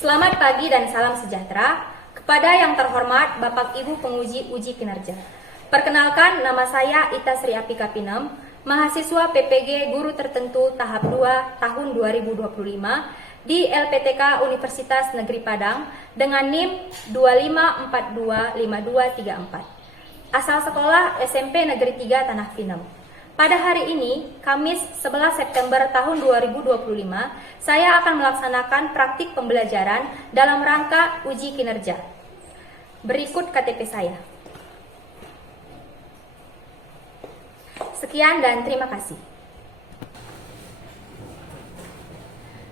Selamat pagi dan salam sejahtera kepada yang terhormat Bapak Ibu penguji uji kinerja. Perkenalkan, nama saya Ita Sri Apika Pinem, mahasiswa PPG Guru Tertentu tahap 2 tahun 2025 di LPTK Universitas Negeri Padang dengan NIM 25425234. Asal sekolah SMP Negeri 3 Tanah Pinem. Pada hari ini, Kamis 11 September tahun 2025, saya akan melaksanakan praktik pembelajaran dalam rangka uji kinerja. Berikut KTP saya. Sekian dan terima kasih.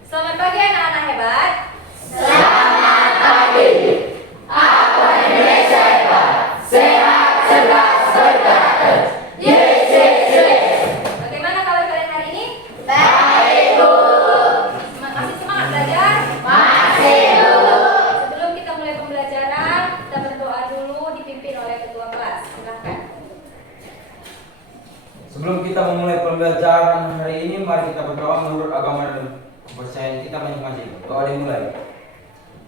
Selamat pagi anak-anak hebat. Selamat pagi. Aku Indonesia hebat, sehat, cerdas, berkarakter. Bagaimana kabar kalian hari ini? Baik, Bu. Masih semangat belajar? Masih, Bu. Sebelum kita mulai pembelajaran, kita berdoa dulu dipimpin oleh ketua kelas. Silakan. Sebelum kita memulai pembelajaran hari ini, mari kita berdoa menurut agama dan kepercayaan kita masing-masing. Doa dimulai.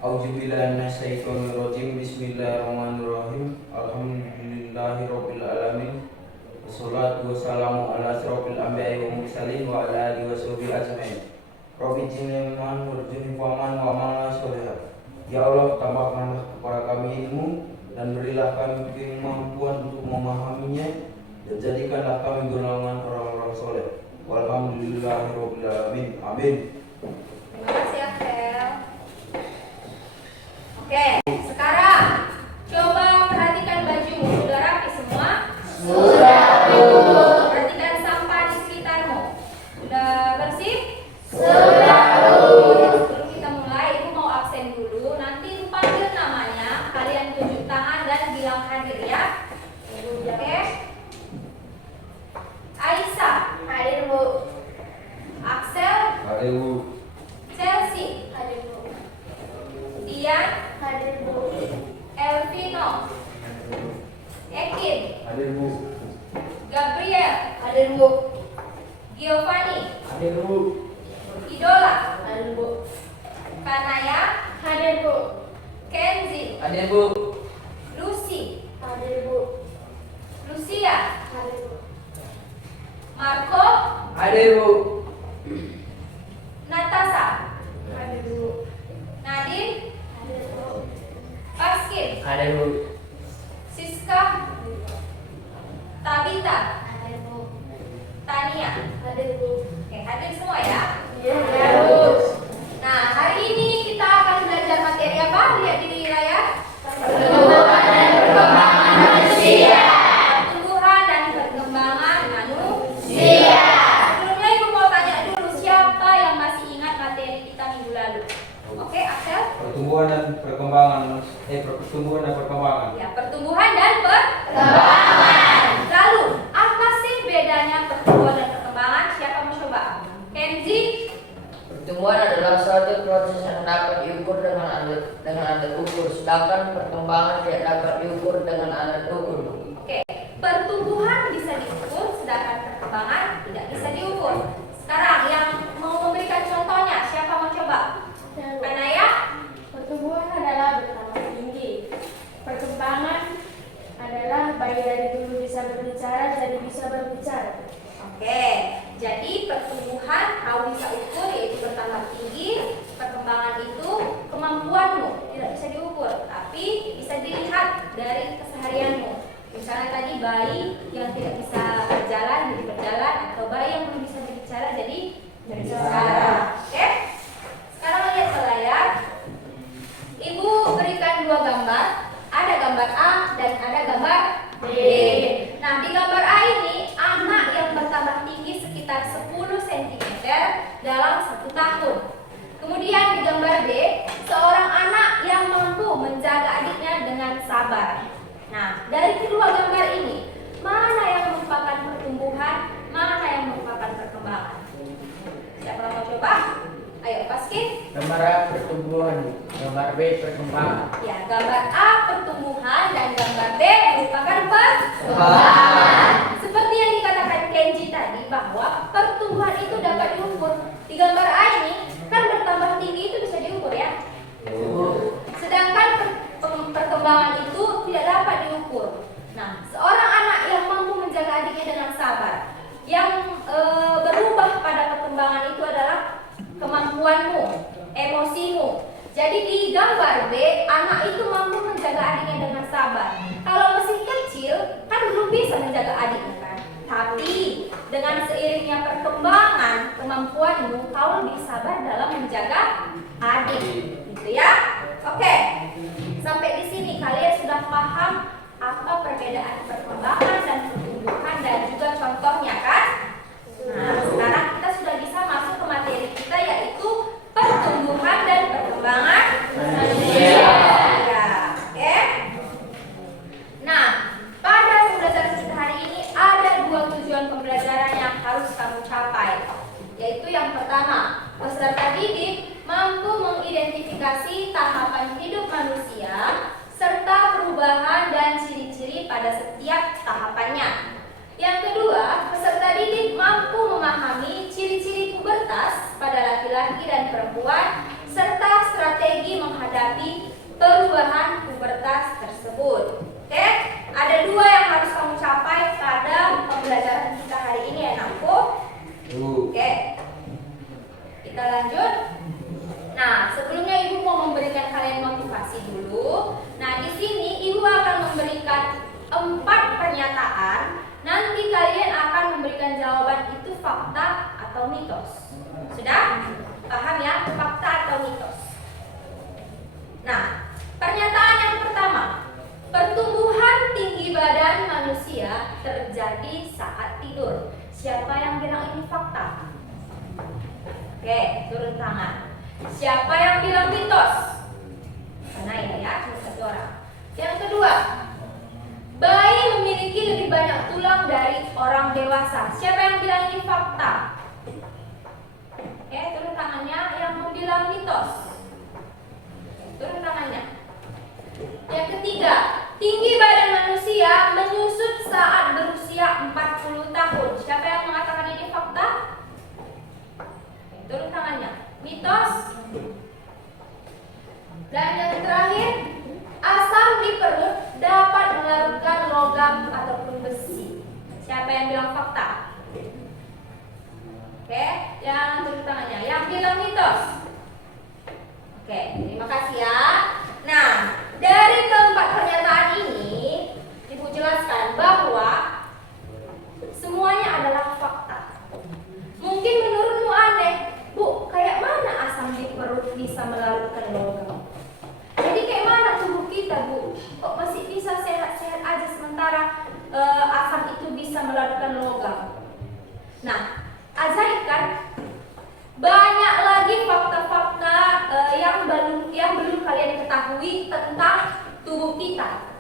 Auzubillahiminasyaitonirrajim. Bismillahirrahmanirrahim. Alhamdulillahirabbil alamin. Wassalatu wassalamu ala asyrofil anbiya'i wal mursalin wa ala alihi washabihi ajmain. Rabbi jinni man warjuni faman wa amala sholihat. Ya Allah, tambahkanlah kepada kami ilmu dan berilah kami kemampuan untuk memahaminya, dan jadikanlah kami golongan orang-orang soleh. Walhamdulillahirabbil alamin. Amin. Terima kasih Axel. Oke, sekarang coba perhatikan bajumu. Sudah rapi semua? Sudah, Bu. Perhatikan sampah di sekitarmu. Sudah bersih? Sudah, Bu. Sebelum kita mulai, Ibu mau absen dulu. Nanti Ibu panggil namanya, kalian tunjuk tangan dan bilang hadir ya. Oke? Aisyah, Hadir, Bu. Axel, Hadir, Bu. Chelsea, Hadir, Bu. Dian, Hadir, Bu. Elvino, Ekin, Hadir, Bu. Gabriel, Hadir, Bu. Giovanni, Hadir, Bu. Idola, Hadir, Bu. Kanaya, Hadir, Bu. Kenzi, Hadir, Bu. Lucy, Hadir, Bu. Lucia, Hadir, Bu. Marco, Hadir, Bu. Natasha, Hadir, Bu. Nadine, Hadir, Bu. Paskin, Hadir, Bu. Siska, Tabita, Hadir, Bu. Tania. Hadir, Bu. Oke, hadir semua ya. Iya, Bu. Nah, hari ini kita akan belajar materi apa? Lihat di layar. Pertumbuhan dan perkembangan manusia. Pertumbuhan dan perkembangan manusia. Iya. Sebelumnya Ibu mau tanya dulu, siapa yang masih ingat materi kita minggu lalu? Oke, Axel? Pertumbuhan dan perkembangan. Pertumbuhan dan perkembangan. Ya, pertumbuhan dan perkembangan. Lalu, apa sih bedanya pertumbuhan dan perkembangan? Siapa mau coba? Kenzi? Pertumbuhan adalah suatu proses yang dapat diukur dengan alat ukur, sedangkan perkembangan tidak dapat diukur dengan alat ukur. Oke, pertumbuhan bisa diukur, sedangkan perkembangan tidak bisa diukur. Sekarang yang mau memberikan contohnya, siapa mau coba? Kanaya? Pertumbuhan adalah bertambah tinggi. Perkembangan adalah bayi dari dulu bisa berbicara jadi bisa berbicara. Oke, jadi pertumbuhan kau bisa ukur yaitu bertambah tinggi. Perkembangan itu kemampuanmu, tidak bisa diukur, tapi bisa dilihat dari keseharianmu. Misalnya tadi bayi yang tidak bisa berjalan jadi berjalan, atau bayi yang belum bisa berbicara jadi berbicara. Oke, sekarang lihat ke layar. Ibu berikan dua gambar, ada gambar A dan ada gambar B. Nah, di gambar A ini anak yang bertambah tinggi sekitar 10 cm dalam 1 tahun. Kemudian di gambar B, seorang anak yang mampu menjaga adiknya dengan sabar. Nah, dari kedua gambar ini, mana yang merupakan pertumbuhan, mana yang merupakan perkembangan? Siapa mau coba? Ayo, Paskin. Gambar A pertumbuhan, gambar B perkembangan. Ya, gambar A pertumbuhan dan gambar B merupakan perkembangan. Seperti yang dikatakan Kenji tadi bahwa pertumbuhan itu dapat diukur. Di gambar A ini kan bertambah tinggi itu bisa diukur ya. Jadi di gambar B, anak itu mampu menjaga adiknya dengan sabar. Kalau masih kecil, kan belum bisa menjaga adiknya kan. Tapi dengan seiringnya perkembangan kemampuanmu, kau lebih sabar dalam menjaga adik, gitu ya. Oke, sampai di sini kalian sudah paham apa perbedaan perkembangan dan pertumbuhan dan juga contohnya kan? Nah, sekarang kita sudah bisa masuk ke materi kita, yaitu pertumbuhan dan perkembangan manusia. Ya, oke. Nah, pada pembelajaran kita hari ini ada 2 tujuan pembelajaran yang harus kamu capai, yaitu yang pertama, peserta didik mampu mengidentifikasi tahapan hidup manusia serta perubahan dan ciri-ciri pada setiap tahapannya. Yang kedua, peserta didik mampu memahami ciri-ciri pubertas pada laki-laki dan perempuan serta strategi menghadapi perubahan pubertas tersebut. Oke, ada 2 yang harus kamu capai pada pembelajaran kita hari ini ya, Nampu. Oke, kita lanjut. Nah, sebelumnya Ibu mau memberikan kalian motivasi dulu. Nah, di sini Ibu akan memberikan 4 pernyataan. Nanti kalian akan memberikan jawaban itu fakta atau mitos. Sudah? Paham ya? Fakta atau mitos. Nah, pernyataan yang pertama. Pertumbuhan tinggi badan manusia terjadi saat tidur. Siapa yang bilang ini fakta? Oke, turun tangan. Siapa yang bilang mitos? Mana ya, cuma 1 orang. Yang kedua, bayi memiliki lebih banyak tulang dari orang dewasa. Siapa yang bilang ini fakta? Oke, turun tangannya. Yang bilang mitos? Turun tangannya. Yang ketiga, tinggi badan manusia menyusut saat berusia 40 tahun. Siapa yang mengatakan ini fakta? Turun tangannya. Mitos. Dan yang terakhir, asam di perut dapat melarutkan logam ataupun besi. Siapa yang bilang fakta? Oke, yang turun tangannya. Yang bilang mitos? Oke, terima kasih ya. Nah, dari keempat pernyataan ini, Ibu jelaskan bahwa semuanya adalah fakta. Mungkin menurutmu aneh, Bu, kayak mana asam di perut bisa melarutkan logam? Jadi kayak mana tubuh kita, Bu? Kok masih bisa sehat-sehat aja sementara asam itu bisa melarutkan logam? Nah, ajaib kan? Banyak lagi fakta-fakta yang belum kalian ketahui tentang tubuh kita.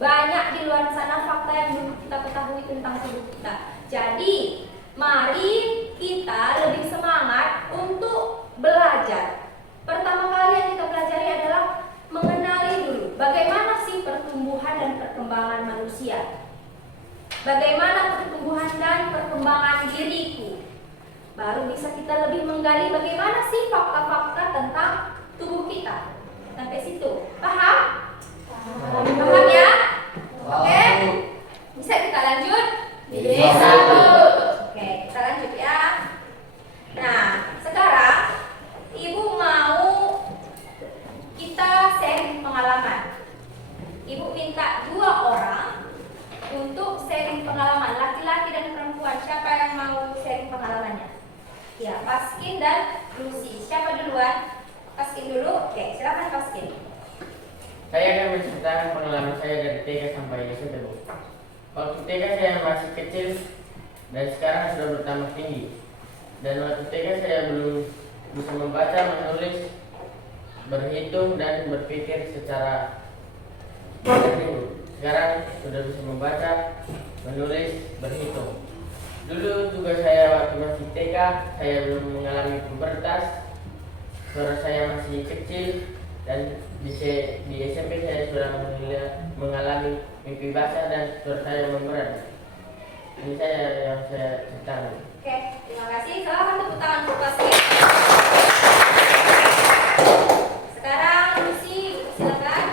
Banyak di luar sana fakta yang belum kita ketahui tentang tubuh kita. Jadi, mari kita lebih semangat untuk belajar. Pertama kali yang kita pelajari adalah mengenali dulu bagaimana sih pertumbuhan dan perkembangan manusia. Bagaimana pertumbuhan dan perkembangan diriku. Baru bisa kita lebih menggali bagaimana sih fakta-fakta tentang tubuh kita. Sampai situ. Paham? Paham ya? Oke? Bisa kita lanjut? Bisa, Bu. Oke, kita lanjut ya. Nah, sekarang Ibu mau kita sharing pengalaman. Ibu minta 2 orang untuk sharing pengalaman, laki-laki dan perempuan. Siapa yang mau sharing pengalamannya? Ya, Paskin dan Lucy. Siapa duluan? Paskin dulu. Oke, silakan Paskin. Saya akan menceritakan pengalaman saya dari TK sampai SMP. Waktu TK saya masih kecil dan sekarang sudah bertambah tinggi. Dan waktu TK saya belum bisa membaca, menulis, berhitung dan berpikir secara jernih. Sekarang sudah bisa membaca, menulis, berhitung. Dulu juga saya waktu masih TK, saya belum mengalami pubertas. Suara saya masih kecil dan di SMP saya sudah mengalami mimpi basah dan suara saya memberat. Ini yang saya ceritakan. Oke, terima kasih. Silakan tepuk tangan untuk Paskin. Sekarang Lucy, silakan.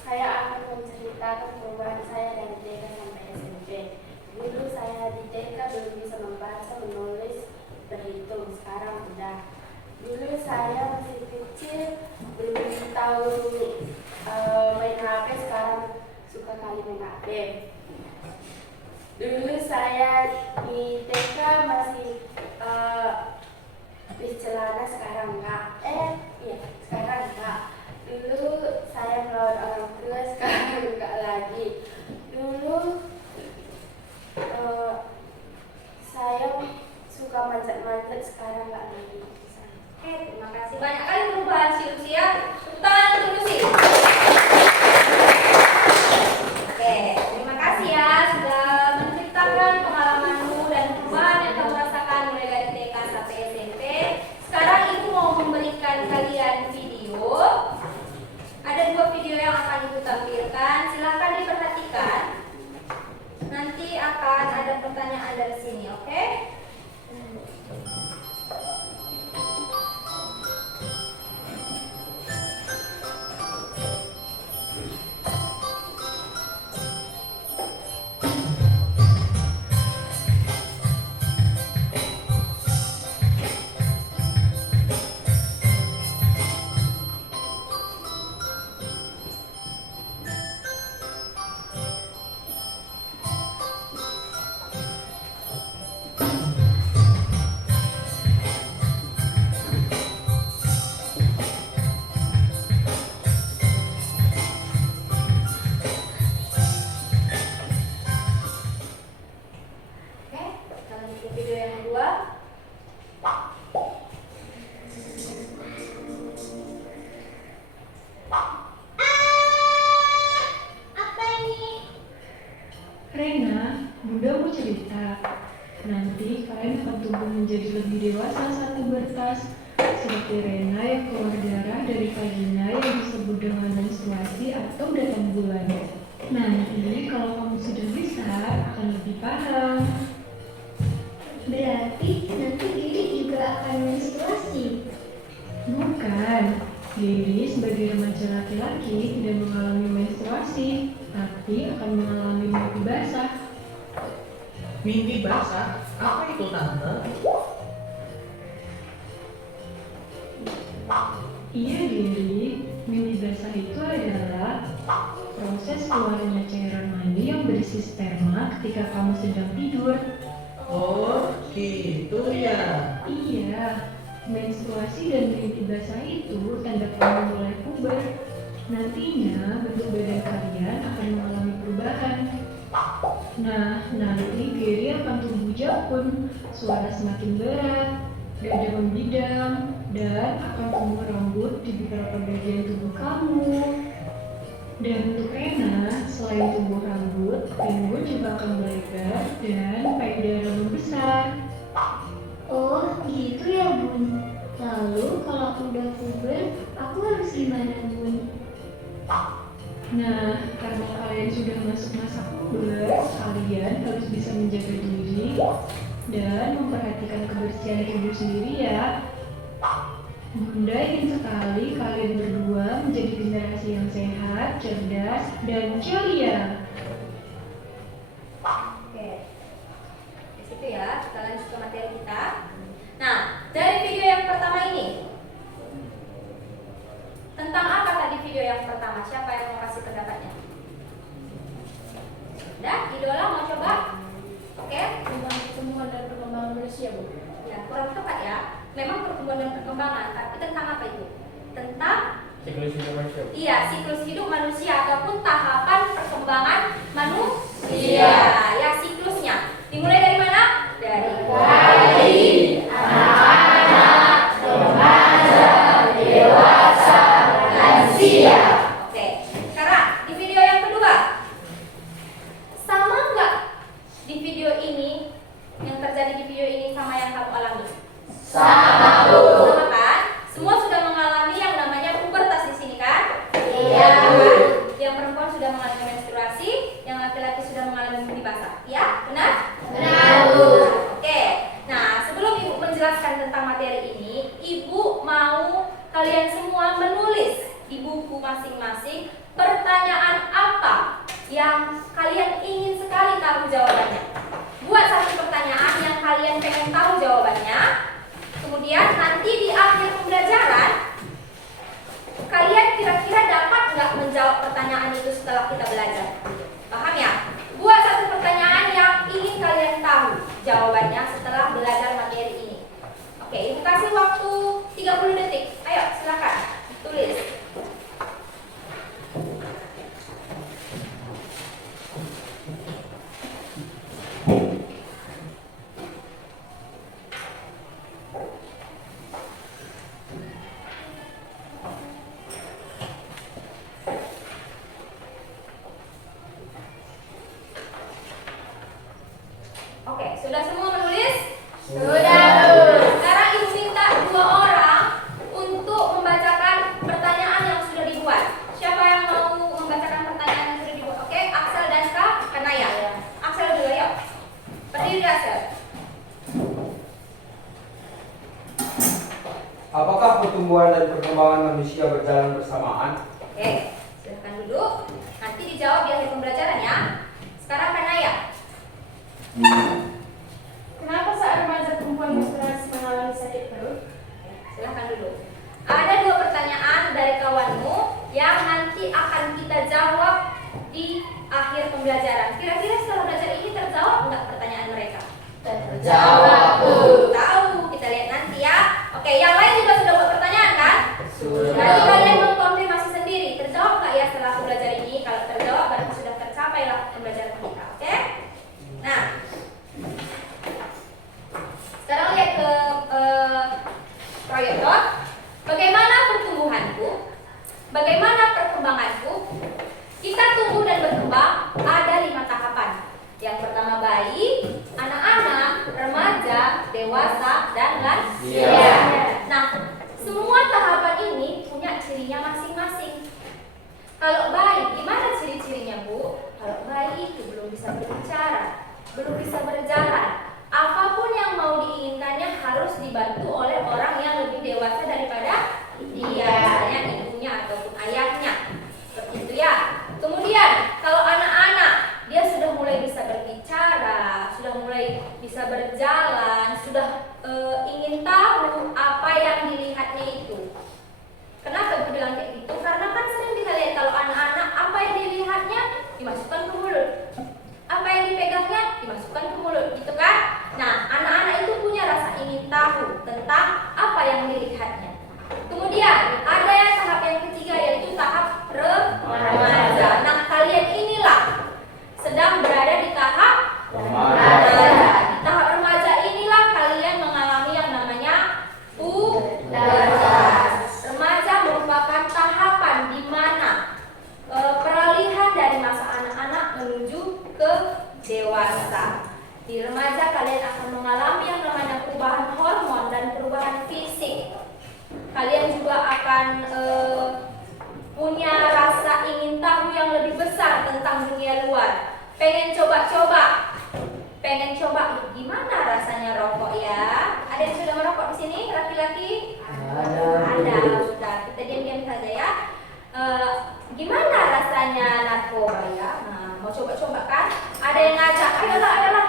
Saya akan menceritakan perubahan saya dari TK sampai SMP. Dulu saya di TK belum bisa membaca, menulis, berhitung. Sekarang udah. Dulu saya masih tahu main HP, sekarang suka kali main HP. Dulu saya di TK masih di celana, sekarang enggak. Iya, sekarang enggak. Dulu saya melawan orang tua, sekarang enggak lagi. Dulu saya suka manjat-manjat, sekarang enggak lagi. Terima kasih. Banyak kali perubahan si Lucia. Tepuk tangan untuk Lucy. Oke, terima kasih ya sudah menceritakan pengalamanmu dan perubahan yang kamu rasakan mulai dari TK sampai SMP. Sekarang Ibu mau memberikan kalian video. Ada 2 video yang akan Ibu tampilkan. Silahkan diperhatikan. Nanti akan ada pertanyaan dari sini, oke? Video yang kedua. Apa ini? Rena, Bunda mau cerita. Nanti kalian akan tumbuh menjadi lebih dewasa saat pubertas. Seperti Rena yang keluar darah dari vagina yang disebut dengan menstruasi atau datang bulan. Nanti kalau kamu sudah besar akan lebih paham. Berarti nanti Diri juga akan menstruasi. Bukan, Diri sebagai remaja laki-laki tidak mengalami menstruasi, tapi akan mengalami mimpi basah. Mimpi basah? Apa itu tante? Iya Diri, mimpi basah itu adalah proses keluarnya cairan mani yang berisi sperma ketika kamu sedang tidur. Oh, gitu ya. Iya, menstruasi dan mimpi basah itu tanda kamu mulai puber. Nantinya bentuk badan kalian akan mengalami perubahan. Nah, nanti Gary akan tumbuh jangkung, suara semakin berat, dada membidang, dan akan tumbuh rambut di beberapa bagian tubuh kamu. Dan untuk Rena, selain tumbuh rambut, pinggul juga akan melebar dan payudara membesar. Oh, gitu ya, Bun. Lalu kalau aku udah puber, aku harus gimana, Bun? Nah, karena kalian sudah masuk masa puber, kalian harus bisa menjaga diri dan memperhatikan kebersihan tubuh sendiri ya. Bunda ingin sekali kalian berdua menjadi generasi yang sehat, cerdas, dan ceria. Oke. Di situ ya, kita lanjut ke materi kita. Nah, dari video yang pertama ini, tentang apa tadi video yang pertama? Siapa yang mau kasih pendapatnya? Udah, Idola mau coba? Oke? Tentang pertumbuhan dan perkembangan manusia, Bu. Ya, kurang tepat ya. Memang pertumbuhan dan perkembangan, tapi tentang apa itu? Tentang Siklus hidup manusia. iya, siklus hidup manusia ataupun tahapan perkembangan manusia. Ya, siklusnya. Dimulai dari mana? Dari anak-anak, remaja, dewasa, lansia. Oke, sekarang di video yang kedua, sama nggak di video ini yang terjadi di video ini sama yang kamu alami? Sama, Bu. Sama kan? Semua sudah mengalami yang namanya pubertas di sini kan? Iya, Bu. Yang perempuan sudah mengalami menstruasi, yang laki-laki sudah mengalami mimpi basah. Ya, benar? Benar, Bu. Oke. Nah, sebelum Ibu menjelaskan tentang materi ini, Ibu mau kalian semua menulis di buku masing-masing pertanyaan apa yang kalian ingin sekali tahu jawabannya. Buat satu pertanyaan yang kalian pengen tahu jawabannya. Kemudian nanti di akhir pembelajaran kalian kira-kira pertumbuhan dan perkembangan manusia berjalan bersamaan? Oke, silahkan duduk. Nanti dijawab di akhir pembelajaran ya. Sekarang Kanaya. Kenapa saat remaja perempuan menstruasi mengalami sakit perut? Silahkan duduk. Ada 2 pertanyaan dari kawanmu yang nanti akan kita jawab di akhir pembelajaran. Kira-kira setelah belajar ini terjawab nggak pertanyaan mereka? Terjawab, Bu. Tahu, kita lihat nanti ya. Oke, yang lain juga sudah buat pertanyaan kan? Sudah. Nanti kalian mengkonfirmasi sendiri, terjawab nggak ya setelah aku belajar ini? Kalau terjawab berarti sudah tercapai lah pembelajaran kita, oke? Nah, sekarang lihat ke proyektor. Bagaimana pertumbuhanku? Bagaimana perkembanganku? Kita tumbuh dan berkembang ada 5 tahapan. Yang pertama bayi, anak-anak, remaja, dewasa, dan lansia. Nah, semua tahapan ini punya cirinya masing-masing. Kalau bayi, gimana ciri-cirinya, Bu? Kalau bayi itu belum bisa berbicara, belum bisa berjalan. Apapun yang mau diinginkannya harus dibantu oleh orang yang lebih dewasa daripada dia, misalnya ibunya ataupun ayahnya. Seperti itu ya. Kemudian, kalau anak-anak, dia sudah mulai bisa berbicara, sudah mulai bisa berjalan, sudah ingin tahu apa yang dilihatnya itu. Kenapa Ibu bilang kayak gitu? Karena kan sering kita lihat kalau anak-anak apa yang dilihatnya dimasukkan ke mulut, apa yang dipegangnya dimasukkan ke mulut, gitu kan? Nah, anak-anak itu punya rasa ingin tahu tentang apa yang dilihatnya. Kemudian ada yang tahap yang ketiga yaitu tahap remaja. Nah, kalian inilah sedang berada di tahap remaja. Di tahap remaja inilah kalian mengalami yang namanya pubertas. Remaja merupakan tahapan di mana peralihan dari masa anak-anak menuju ke dewasa. Di remaja kalian akan mengalami yang namanya perubahan hormon dan perubahan fisik. Kalian juga akan punya rasa ingin tahu yang lebih besar tentang dunia luar. Pengen coba-coba, pengen coba gimana rasanya rokok ya. Ada yang sudah merokok di sini, laki-laki? Ada, sudah. Kita diam-diam saja ya. Gimana rasanya narkoba ya? Nah, mau coba-coba kan? Ada yang ngajak, ayolah,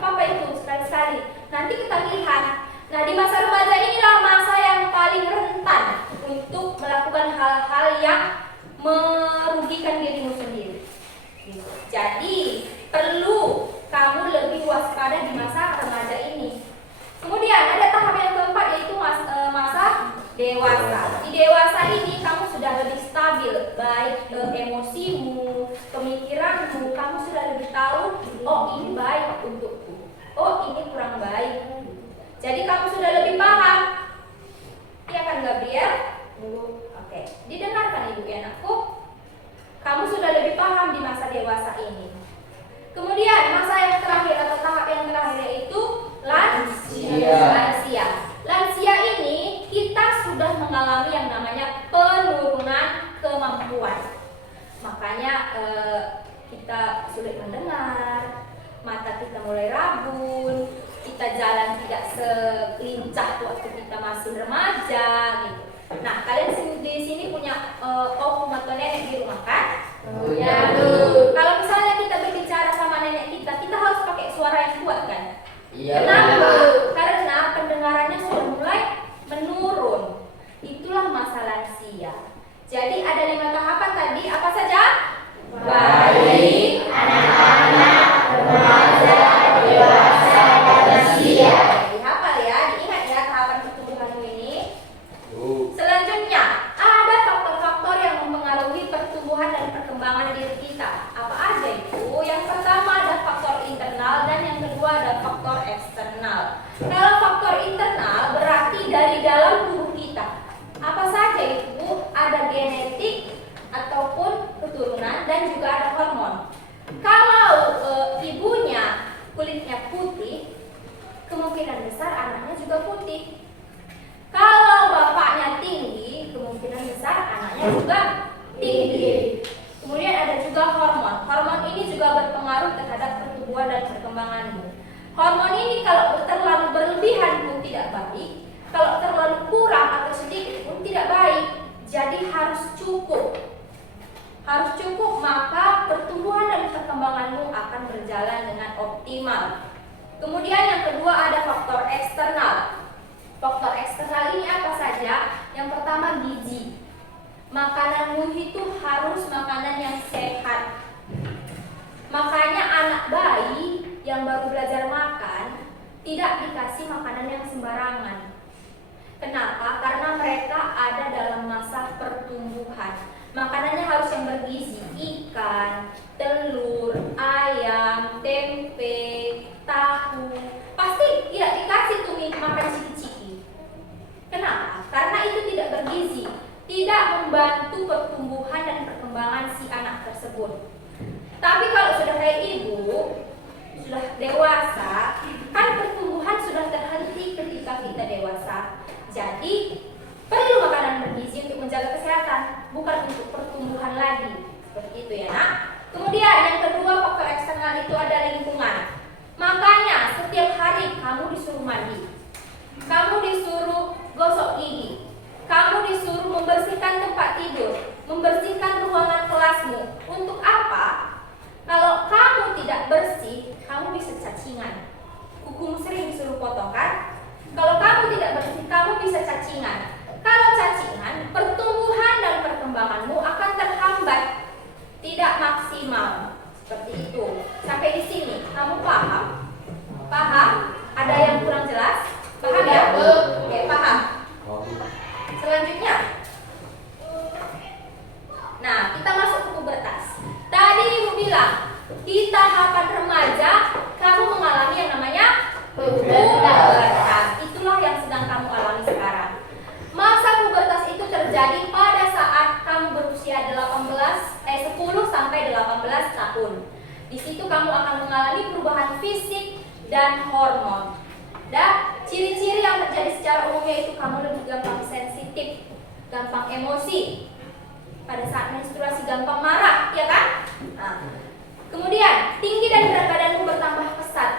apa itu sekali-sekali. Nanti kita lihat. Nah, di masa remaja inilah masa yang paling rentan untuk melakukan hal-hal yang merugikan dirimu sendiri. Jadi, perlu kamu lebih waspada di masa remaja ini. Kemudian ada tahap yang keempat yaitu masa dewasa. Di dewasa ini kamu sudah lebih stabil, baik emosimu, pemikiranmu, kamu sudah lebih tahu, oh ini baik untukku, oh ini kurang baik. Jadi kamu sudah lebih paham. Iya kan Gabriel? Oke, didengarkan Ibu ya anakku. Kamu sudah lebih paham di masa dewasa ini. Kemudian masa yang terakhir atau tahap yang terakhir yaitu lansia. Lansia ini kita sudah mengalami yang namanya penurunan kemampuan. Makanya kita sulit mendengar, mata kita mulai rabun, kita jalan tidak selincah waktu kita masih remaja gitu. Nah, kalian di sini punya om atau nenek di rumah kan? Ya. Kalau misalnya kita berbicara sama nenek kita harus pakai suara yang kuat kan? Iya. Kenapa? Karena pendengarannya sudah mulai menurun. Itulah masa lansia. Jadi ada 5 tahapan tadi, apa saja? Bayi, anak-anak, remaja, dewasa, dan lansia. Dihafal ya, diingat ya tahapan pertumbuhan ini. Selanjutnya, ada faktor-faktor yang mempengaruhi pertumbuhan dan perkembangan diri kita. Apa aja itu? Yang pertama ada faktor internal dan yang kedua ada faktor eksternal. Kalau faktor internal berarti dari dalam tubuh kita. Apa saja itu? Ada genetik ataupun keturunan dan juga ada hormon. Kalau ibunya kulitnya putih, kemungkinan besar anaknya juga putih. Kalau bapaknya tinggi, kemungkinan besar anaknya juga tinggi. Kemudian ada juga hormon. Hormon ini juga berpengaruh terhadap pertumbuhan dan perkembanganmu. Hormon ini kalau terlalu berlebihan pun tidak baik, kalau terlalu kurang atau sedikit pun tidak cukup, maka pertumbuhan dan perkembanganmu akan berjalan dengan optimal. Kemudian yang kedua ada faktor eksternal. Faktor eksternal ini apa saja? Yang pertama gizi. Makananmu itu harus makanan yang sehat. Makanya anak bayi yang baru belajar makan tidak dikasih makanan yang sembarangan. Kenapa? Karena mereka ada dalam masa pertumbuhan. Makanannya harus yang bergizi, ikan, telur, ayam, tempe, tahu. Pasti tidak dikasih tuh makan ciki-ciki. Kenapa? Karena itu tidak bergizi, tidak membantu pertumbuhan dan perkembangan si anak tersebut. Tapi kalau sudah kayak ibu, sudah dewasa, kan pertumbuhan sudah terhenti ketika kita dewasa. Jadi perlu makanan bergizi untuk menjaga kesehatan, bukan untuk pertumbuhan lagi. Seperti itu ya nak. Kemudian yang kedua faktor eksternal itu ada lingkungan. Makanya setiap hari kamu disuruh mandi, kamu disuruh gosok gigi, kamu disuruh membersihkan tempat tidur, membersihkan ruangan kelasmu. Untuk apa? Kalau kamu tidak bersih, kamu bisa cacingan. Kukumu sering disuruh potong kan? Kalau kamu tidak bersih, kamu bisa cacingan. Kalau cacingan, pertumbuhan dan perkembanganmu akan terhambat, tidak maksimal. Seperti itu. Sampai di sini, kamu paham? Paham? Ada yang kurang jelas? Paham ya? Oke, paham. Selanjutnya, nah kita masuk ke pubertas. Tadi ibu bilang, di tahapan remaja kamu mengalami yang namanya pubertas. Itulah yang sedang kamu alami sekarang. Masa pubertas itu terjadi pada saat kamu berusia 10 sampai 18 tahun. Di situ kamu akan mengalami perubahan fisik dan hormon. Dan ciri-ciri yang terjadi secara umumnya itu kamu lebih gampang sensitif, gampang emosi. Pada saat menstruasi gampang marah, ya kan? Nah, kemudian tinggi dan berat badanmu bertambah pesat.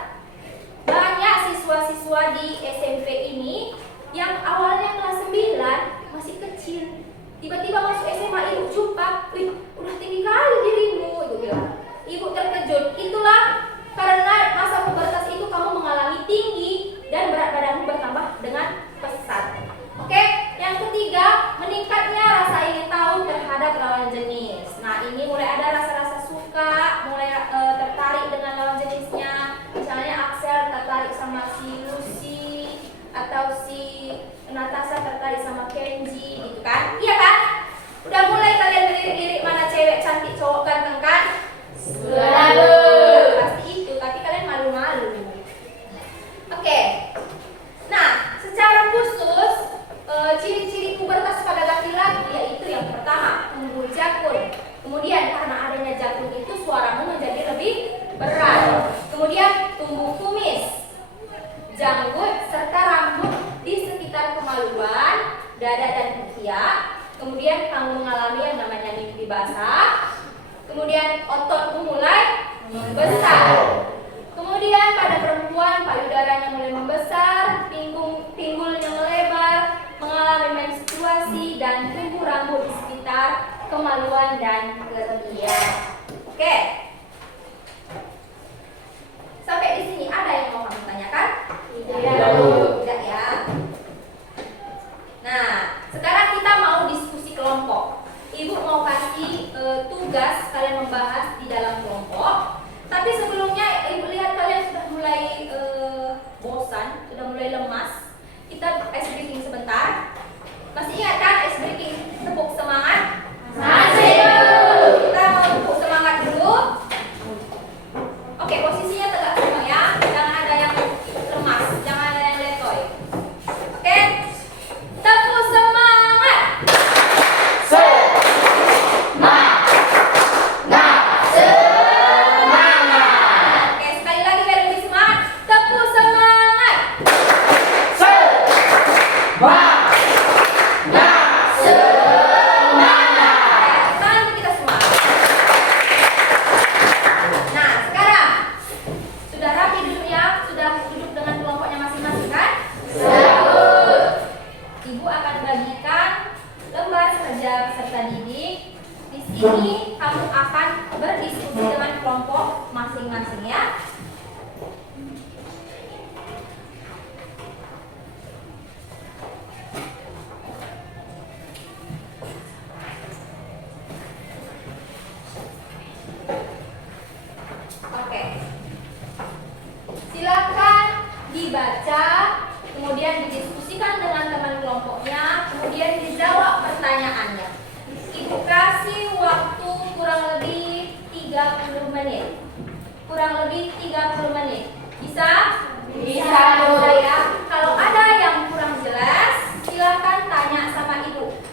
Banyak siswa-siswa di SMP ini yang awalnya kelas 9 masih kecil, tiba-tiba masuk SMA ibu jumpa, wih, udah tinggi kali dirimu, ibu bilang. Ibu terkejut. Itulah karena masa pubertas itu kamu mengalami tinggi dan berat badanmu bertambah dengan pesat. Oke, yang ketiga, meningkatnya rasa ingin tahu terhadap lawan jenis. Nah, ini mulai ada rasa-rasa suka, mulai tertarik dengan lawan jenisnya. Misalnya Axel tertarik sama si Lucy, atau si Natasha tertarik sama Kenji, gitu kan? Iya kan? Udah mulai kalian lirik-lirik mana cewek cantik, cowok ganteng kan? Selalu. Pasti itu, tapi kalian malu-malu. Oke. Nah, secara khusus ciri-ciri pubertas pada laki-laki yaitu yang pertama, tumbuh jakun. Kemudian karena adanya jakun itu suaramu menjadi lebih berat. Kemudian tumbuh kumis, janggut serta rambut di sekitar kemaluan, dada dan ketiak. Kemudian kamu mengalami yang namanya mimpi basah. Kemudian ototmu mulai membesar. Kemudian pada perempuan payudaranya mulai membesar, pinggulnya melebar, mengalami menstruasi dan tumbuh rambut di sekitar kemaluan dan ketiak. Oke. Sampai di sini ada yang mau kamu tanyakan? Tidak ya. Nah, sekarang kita mau diskusi kelompok. Ibu mau kasih tugas kalian membahas di dalam kelompok. Tapi sebelumnya ibu lihat kalian sudah mulai bosan, sudah mulai lemas. Kita ice breaking sebentar. Masih ingat kan ice breaking? Tepuk semangat. Masih. Kita mau tepuk semangat dulu. Oke, posisinya tegak semua ya. Jangan ada yang lemas, jangan ada yang letoy. Oke. Tepuk semangat. Oke, sekali lagi biar lebih semangat. Tepuk semangat. Tangan kita semua. Nah, sekarang sudah rapi duduknya, sudah duduk dengan kelompoknya masing-masing kan? Ibu akan bagikan lembar kerja peserta didik Di sini kamu akan berdiskusi dengan kelompok masing-masing ya. Oke. Silakan dibaca, kemudian didiskusikan dengan teman kelompoknya, kemudian dijawab pertanyaannya. Ibu kasih waktu kurang lebih 30 menit. Kurang lebih 30 menit. Bisa? Bisa ya. Kalau ada yang kurang jelas, silakan tanya sama ibu.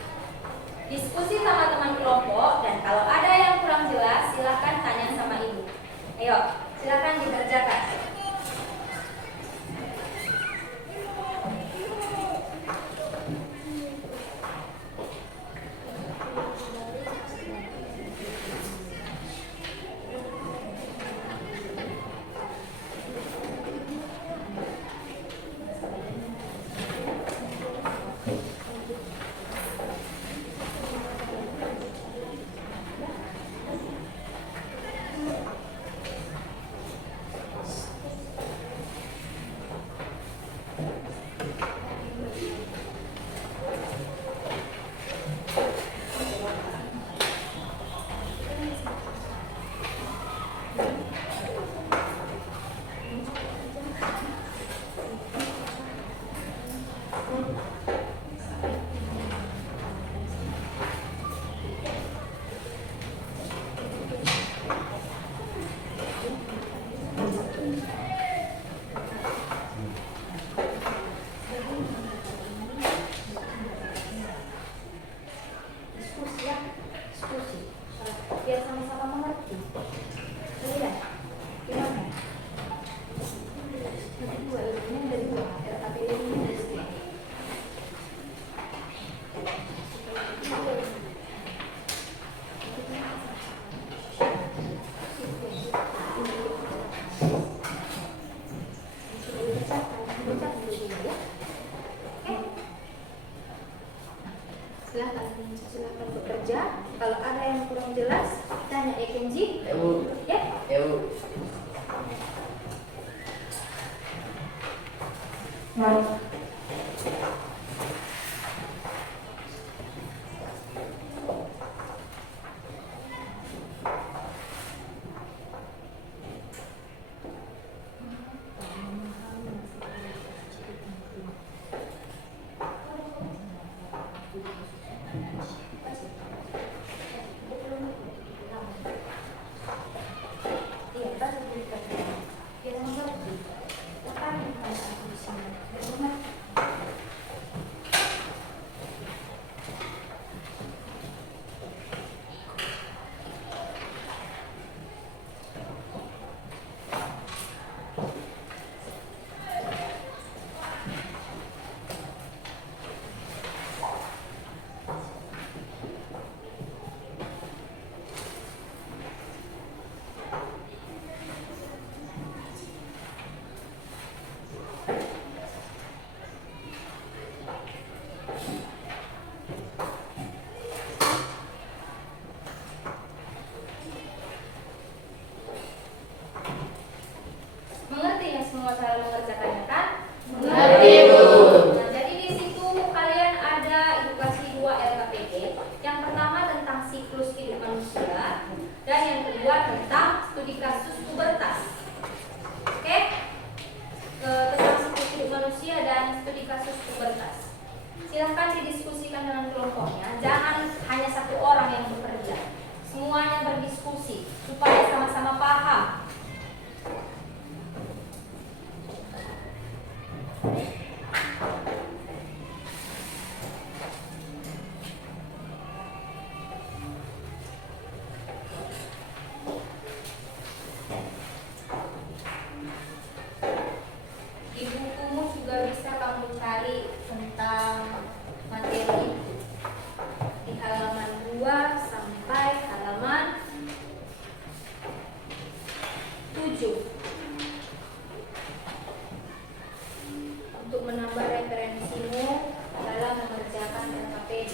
Diskusi sama teman kelompok, dan kalau ada yang kurang jelas, silakan tanya sama ibu. Ayo, silakan dikerjakan. Diskusi ya, diskusi. Biar sama-sama mengerti. Lihat, gimana? Nanti dua ilmunya dari dua, tapi ilmunya dari sini. Silakan bekerja. Kalau ada yang kurang jelas, tanya Kenji. Ibu. Ya. Ibu. Iya, baca dulu katanya. Dia mengerti. Apa yang harus aku di sini? Dia mengerti. Mengerti ya semua cara mengerjakannya kan? Mengerti, Bu. Nah, jadi di situ kalian ada edukasi 2 LKPD. Yang pertama tentang siklus hidup manusia, dan yang kedua tentang studi kasus pubertas. Oke? Tentang siklus hidup manusia dan studi kasus pubertas. Silahkan didiskusikan dengan kelompoknya. Jangan hanya satu orang yang bekerja. Semuanya berdiskusi supaya sama-sama paham. Di bukumu juga bisa kamu cari tentang materi itu di halaman 2 sampai halaman 7 untuk menambah referensimu dalam mengerjakan LKPD.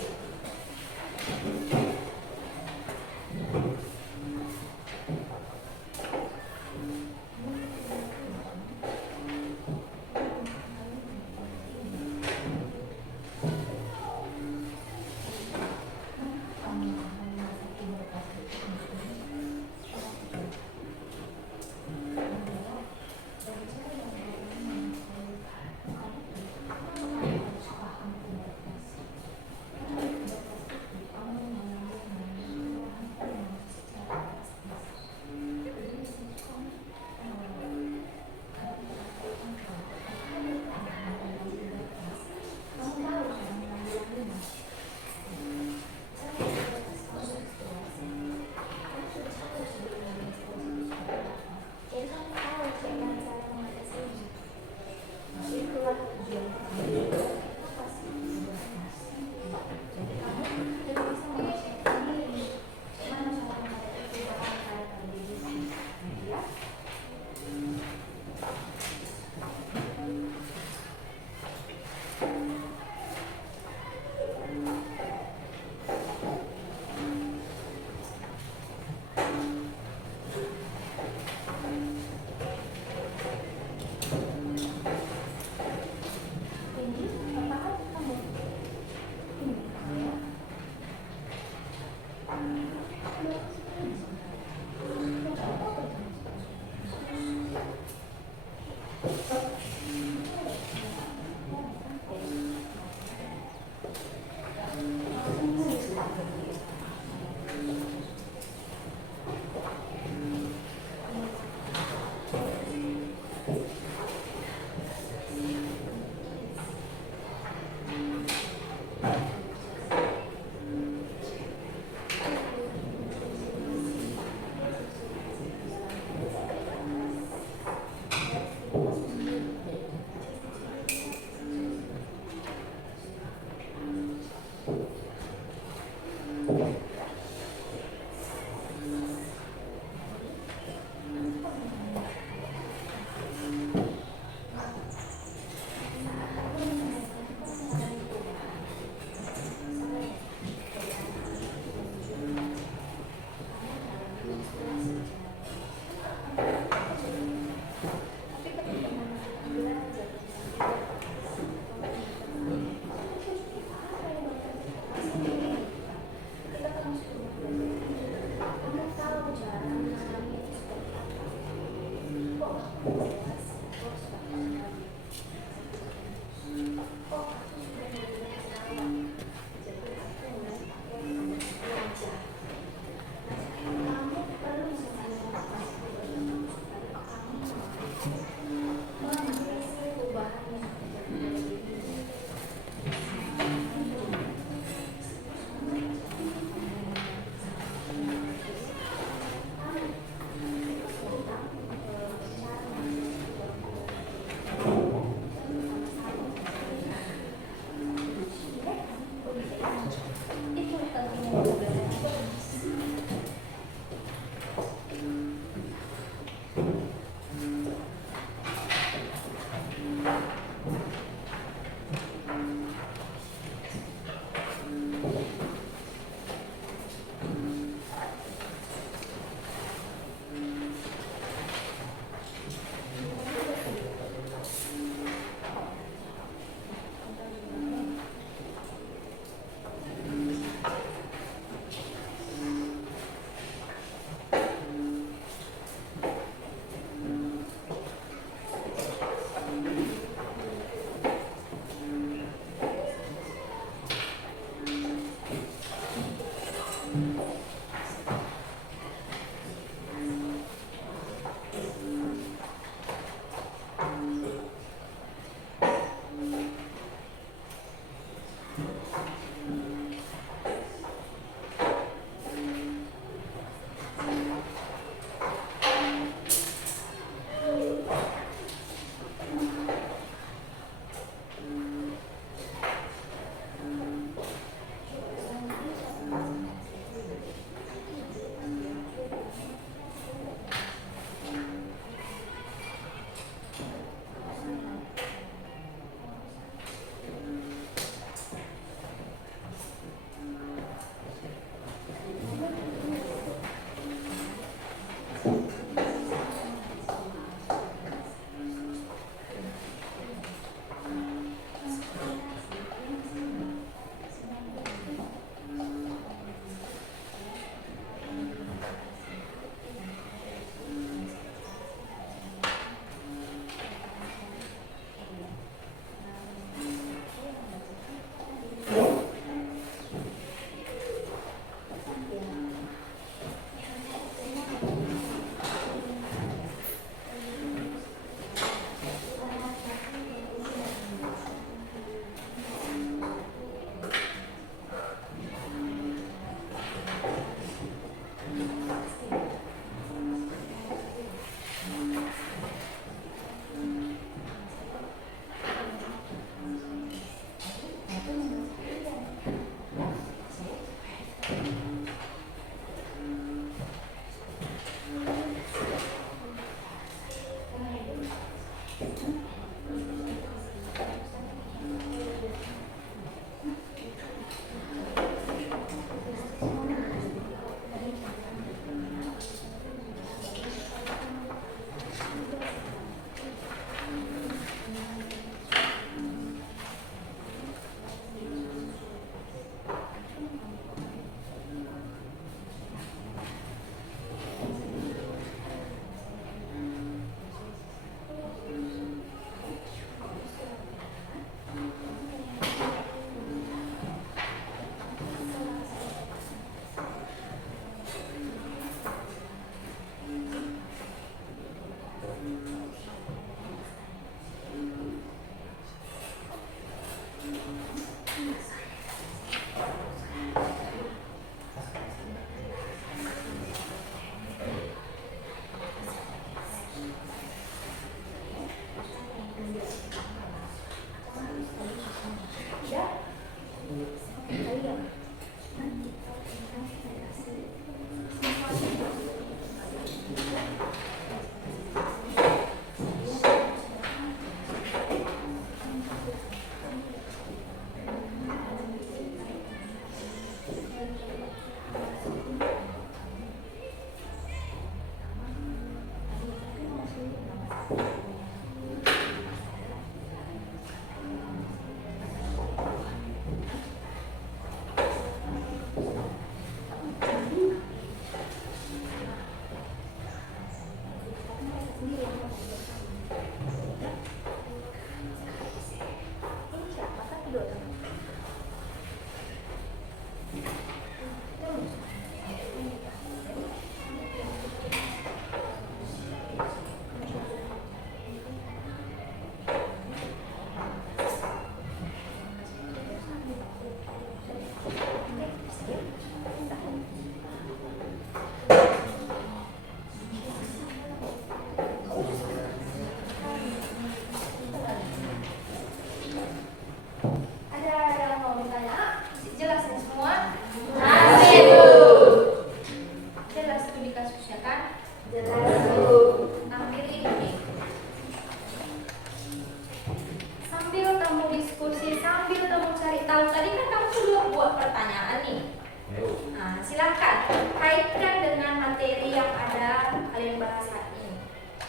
Silahkan kaitkan dengan materi yang ada kalian bahas hari ini.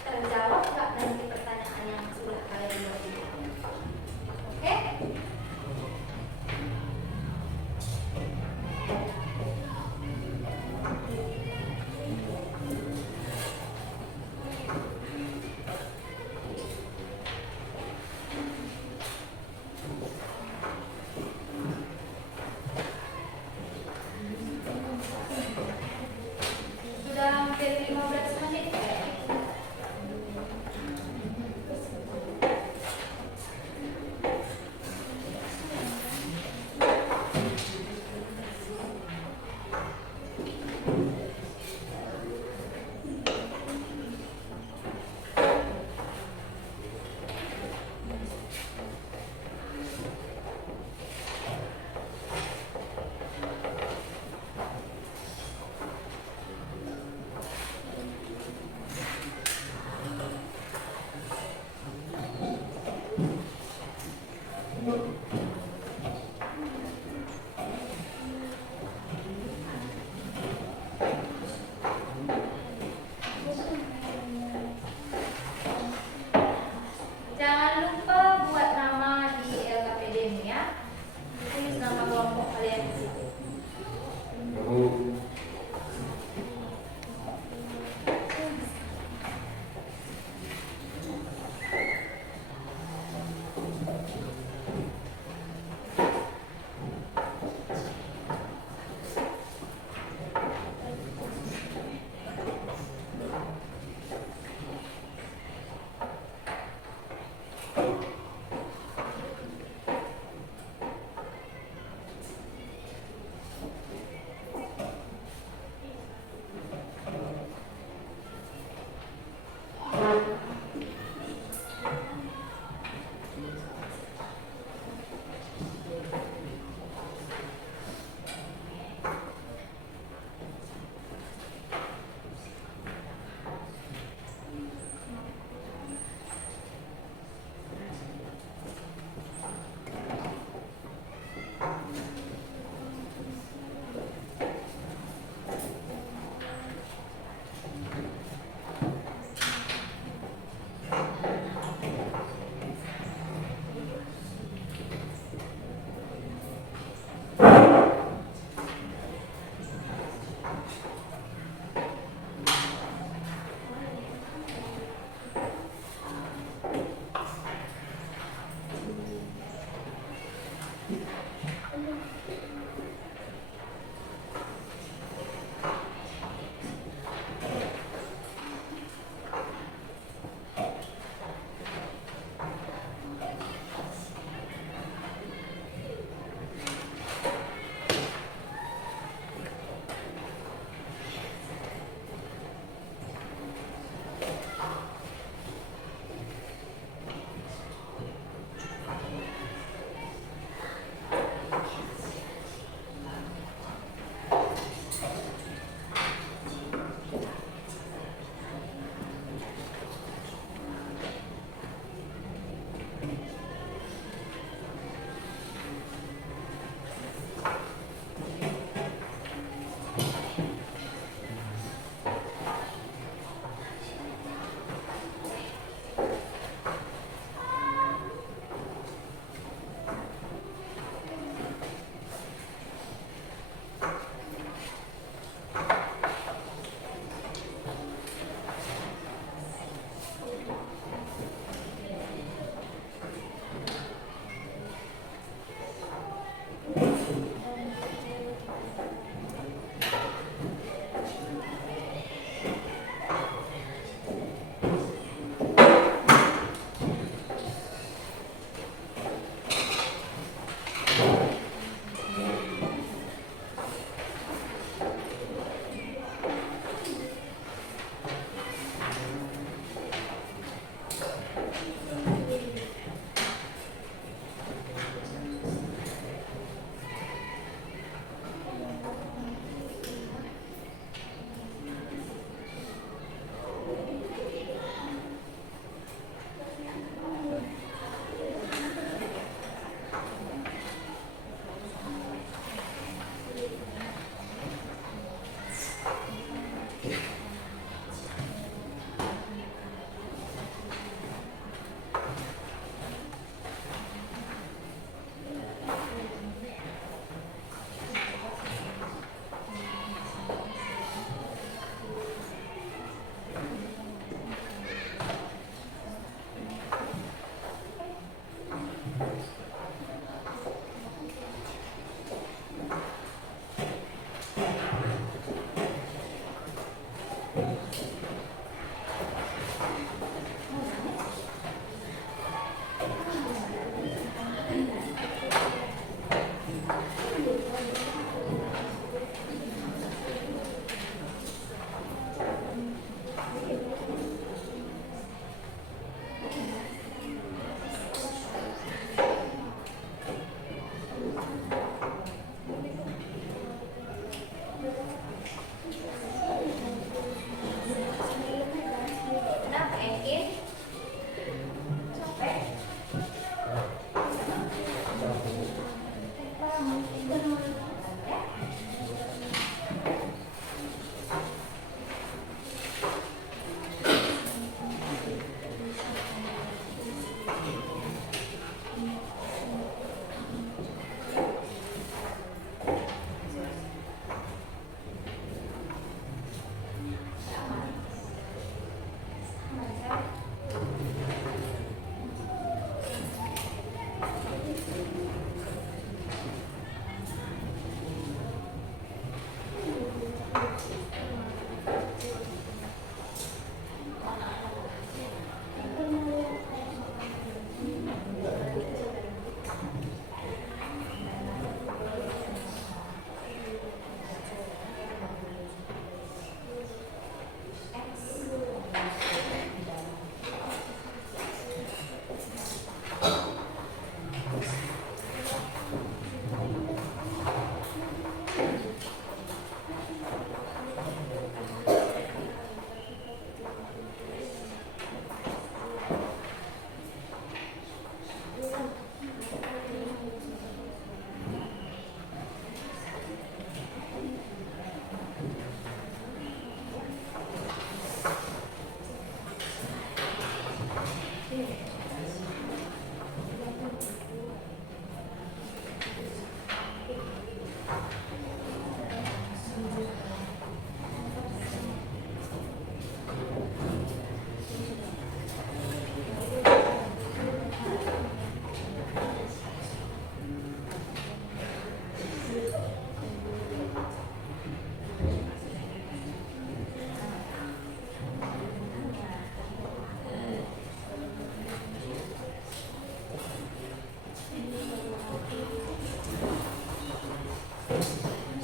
Terjawab nggak nanti pertanyaan yang sudah kalian buat ini? Oke? Sudah hampir 15 menit.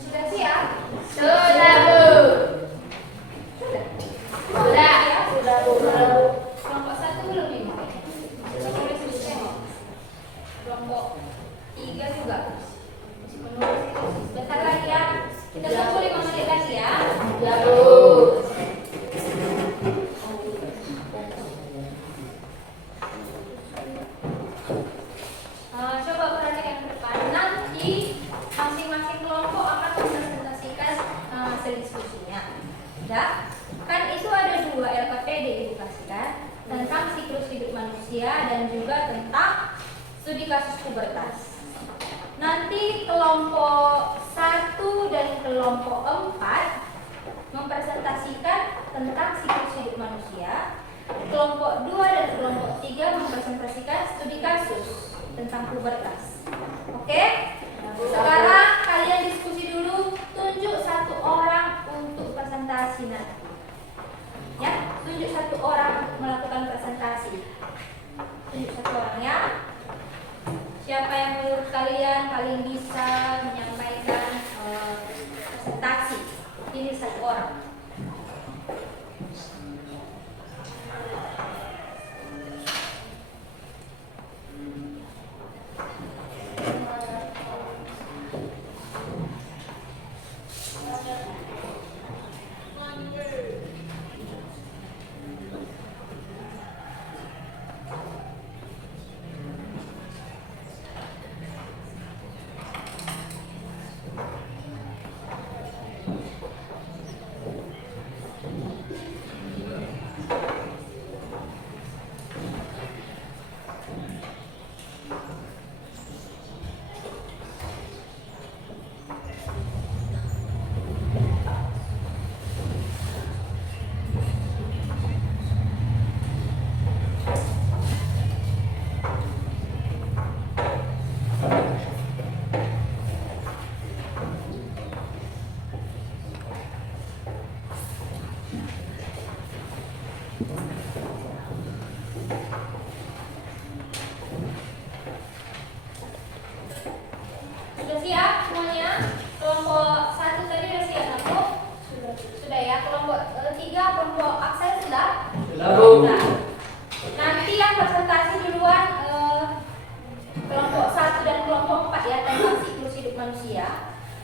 Sudah siap? Sudah, Bu. Sudah. Sudah, Bu. Kelompok 1 belum nih? Menulis di tengok. Kelompok 3 juga. Masih menulis itu. Sebentar lagi ya. Kita tunggu 5 menit lagi ya. Ya, Bu. Coba perhatikan ke depan. Nanti masing-masing kelompok akan mempresentasikan hasil diskusinya. Ya, kan itu ada 2 LKPD edukasi kan, tentang siklus hidup manusia dan juga tentang studi kasus pubertas. Nanti kelompok 1 dan kelompok 4 mempresentasikan tentang siklus hidup manusia. Kelompok 2 dan kelompok 3 mempresentasikan studi kasus tentang pubertas. Oke? Sekarang kalian diskusi dulu, tunjuk 1 orang untuk presentasi nanti. Ya, tunjuk 1 orang melakukan presentasi. Tunjuk 1 orang ya. Siapa yang menurut kalian paling bisa menyampaikan presentasi? Pilih 1 orang. Sudah siap semuanya? Kelompok 1 tadi sudah siap aku? Sudah ya. Kelompok 3, kelompok Aksel sudah? Sudah. Nanti yang presentasi duluan kelompok 1 dan kelompok 4 ya, tentang siklus hidup manusia.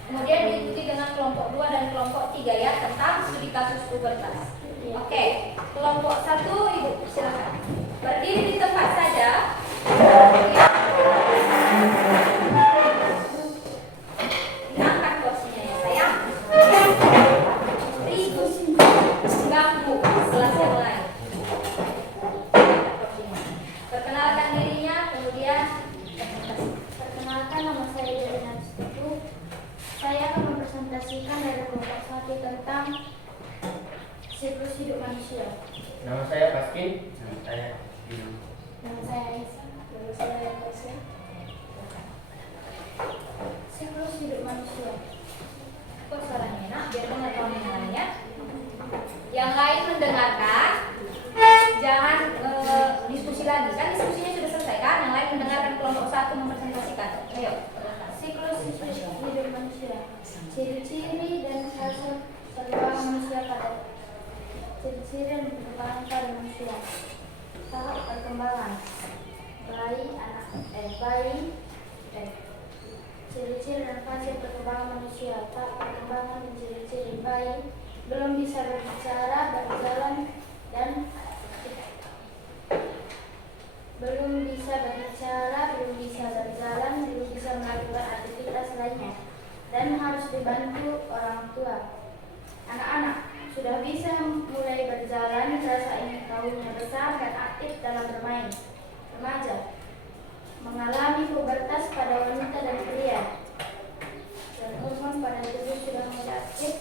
Kemudian diikuti dengan kelompok 2 dan kelompok 3 ya, tentang studi kasus pubertas. Oke, kelompok 1 Ibu silakan. Berdiri di tempat saja. Angkat kursinya ya sayang. Beri ganggu setelah saya mulai. Angkat kursinya. Perkenalkan dirinya, kemudian presentasi. Perkenalkan, nama saya Delina Stutu. Saya akan mempresentasikan dari kelompok 1 tentang siklus hidup manusia. Nama saya Paskin. Nama saya Dino. Nama saya Aisyah. Nama saya Aisyah. Siklus hidup manusia. Kok suaranya enak? Biar dengar kawan yang lainnya. Yang lain mendengarkan. Jangan diskusi lagi. Kan diskusinya sudah selesai kan? Yang lain mendengarkan, kelompok 1 mempresentasikan. Ayo. Siklus hidup manusia. Ciri-ciri dan fase perkembangan manusia pada ciri-ciri dan perkembangan pada manusia. Tahap perkembangan ciri-ciri dan fase perkembangan manusia. Tahap perkembangan dan ciri-ciri bayi belum bisa berbicara, berjalan dan belum bisa melakukan aktivitas lainnya dan harus dibantu orang tua. Anak-anak sudah bisa mulai berjalan, rasa ingin tahunya besar dan aktif dalam bermain. Remaja mengalami pubertas pada wanita dan pria, dan hormon pada tubuh sudah mulai aktif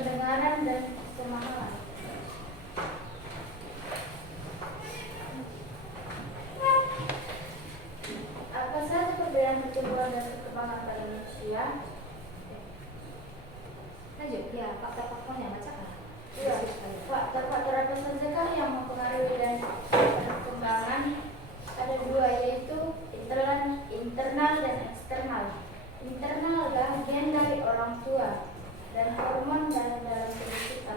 pendengaran dan pemahaman. Apa saja perbedaan pertumbuhan dan perkembangan pada manusia? Lanjut, ya fakta-faktanya bacakan. Iya, faktor-faktor apa saja kah yang mempengaruhi dan perkembangan? Ada dua, yaitu internal dan eksternal. Internal adalah gen dari orang tua dan hormon dalam tubuh kita.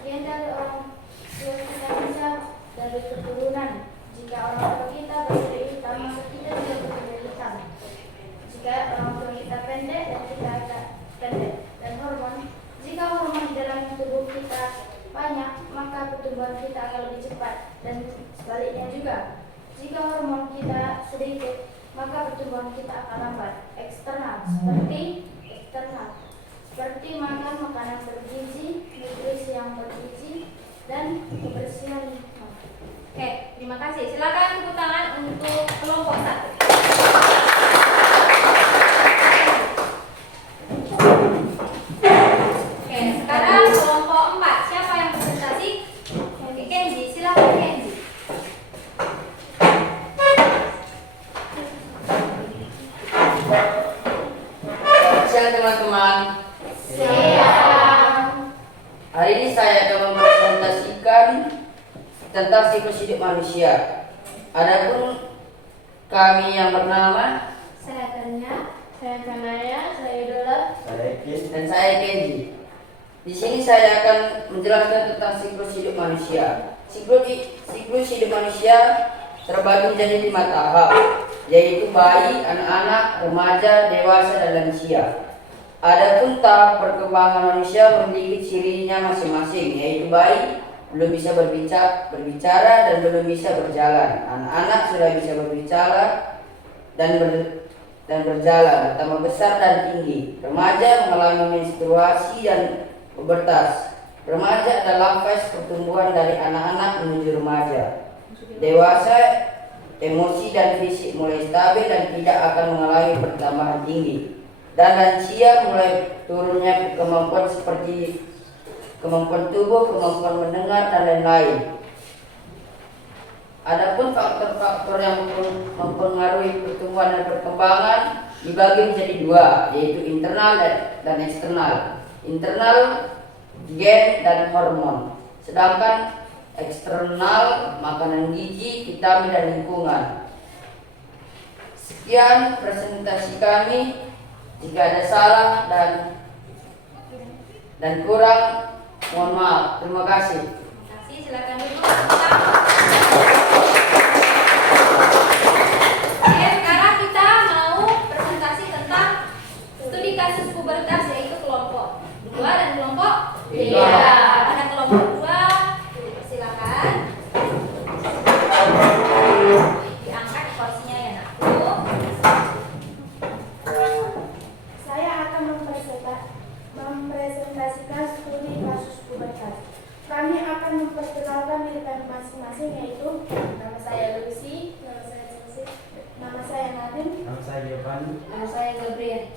Gen dari orang tua kita bisa dari keturunan. Jika orang tua kita berkulit hitam, maka kita juga berkulit hitam. Jika orang tua kita pendek dan kita agak pendek. Dan hormon, jika hormon di dalam tubuh kita banyak, maka pertumbuhan kita akan lebih cepat. Dan sebaliknya juga, jika hormon kita sedikit, maka pertumbuhan kita akan lambat. Eksternal, seperti makan makanan bergizi, nutrisi yang bergizi, dan kebersihan lingkungan. Oke, terima kasih. Silakan tepuk tangan untuk kelompok 1. Oke, sekarang kelompok 4. Siapa yang presentasi? Oke, Kenzi, silakan Kenzi. Siang teman-teman. Siang. Hari ini saya akan mempresentasikan tentang siklus hidup manusia. Adapun kami yang bernama Saya Tanya. Saya Kanaya, Saya Idola. dan saya Kenji. Di sini saya akan menjelaskan tentang siklus hidup manusia. Siklus hidup manusia terbagi menjadi 5 tahap, yaitu bayi, anak-anak, remaja, dewasa, dan lansia. Adapun tahap perkembangan manusia memiliki cirinya masing-masing, yaitu bayi belum bisa berbicara dan belum bisa berjalan. Anak-anak sudah bisa berbicara dan berjalan, bertambah besar dan tinggi. Remaja mengalami menstruasi dan pubertas. Remaja adalah fase pertumbuhan dari anak-anak menuju remaja. Dewasa, emosi dan fisik mulai stabil dan tidak akan mengalami pertambahan tinggi. Dan lansia mulai turunnya kemampuan seperti kemampuan tubuh, kemampuan mendengar, dan lain-lain. Adapun faktor-faktor yang mempengaruhi pertumbuhan dan perkembangan dibagi menjadi 2, yaitu internal dan eksternal. Internal, gen dan hormon. Sedangkan eksternal, makanan gizi, vitamin, dan lingkungan. Sekian presentasi kami. Jika ada salah dan kurang, mohon maaf. Terima kasih. Terima kasih. Silakan duduk. Oke, sekarang kita mau presentasi tentang studi kasus pubertas, yaitu kelompok 2 dan kelompok 3. Pada kelompok 2, silakan diangkat kursinya ya, Nakku. Saya akan mempresentasikan studi kasus pubertas. Kami akan memperkenalkan diri kami masing-masing, yaitu nama saya Lucy, nama saya Chelsea, nama saya Nadim, Nama saya Giovanni. Nama saya Gabriel.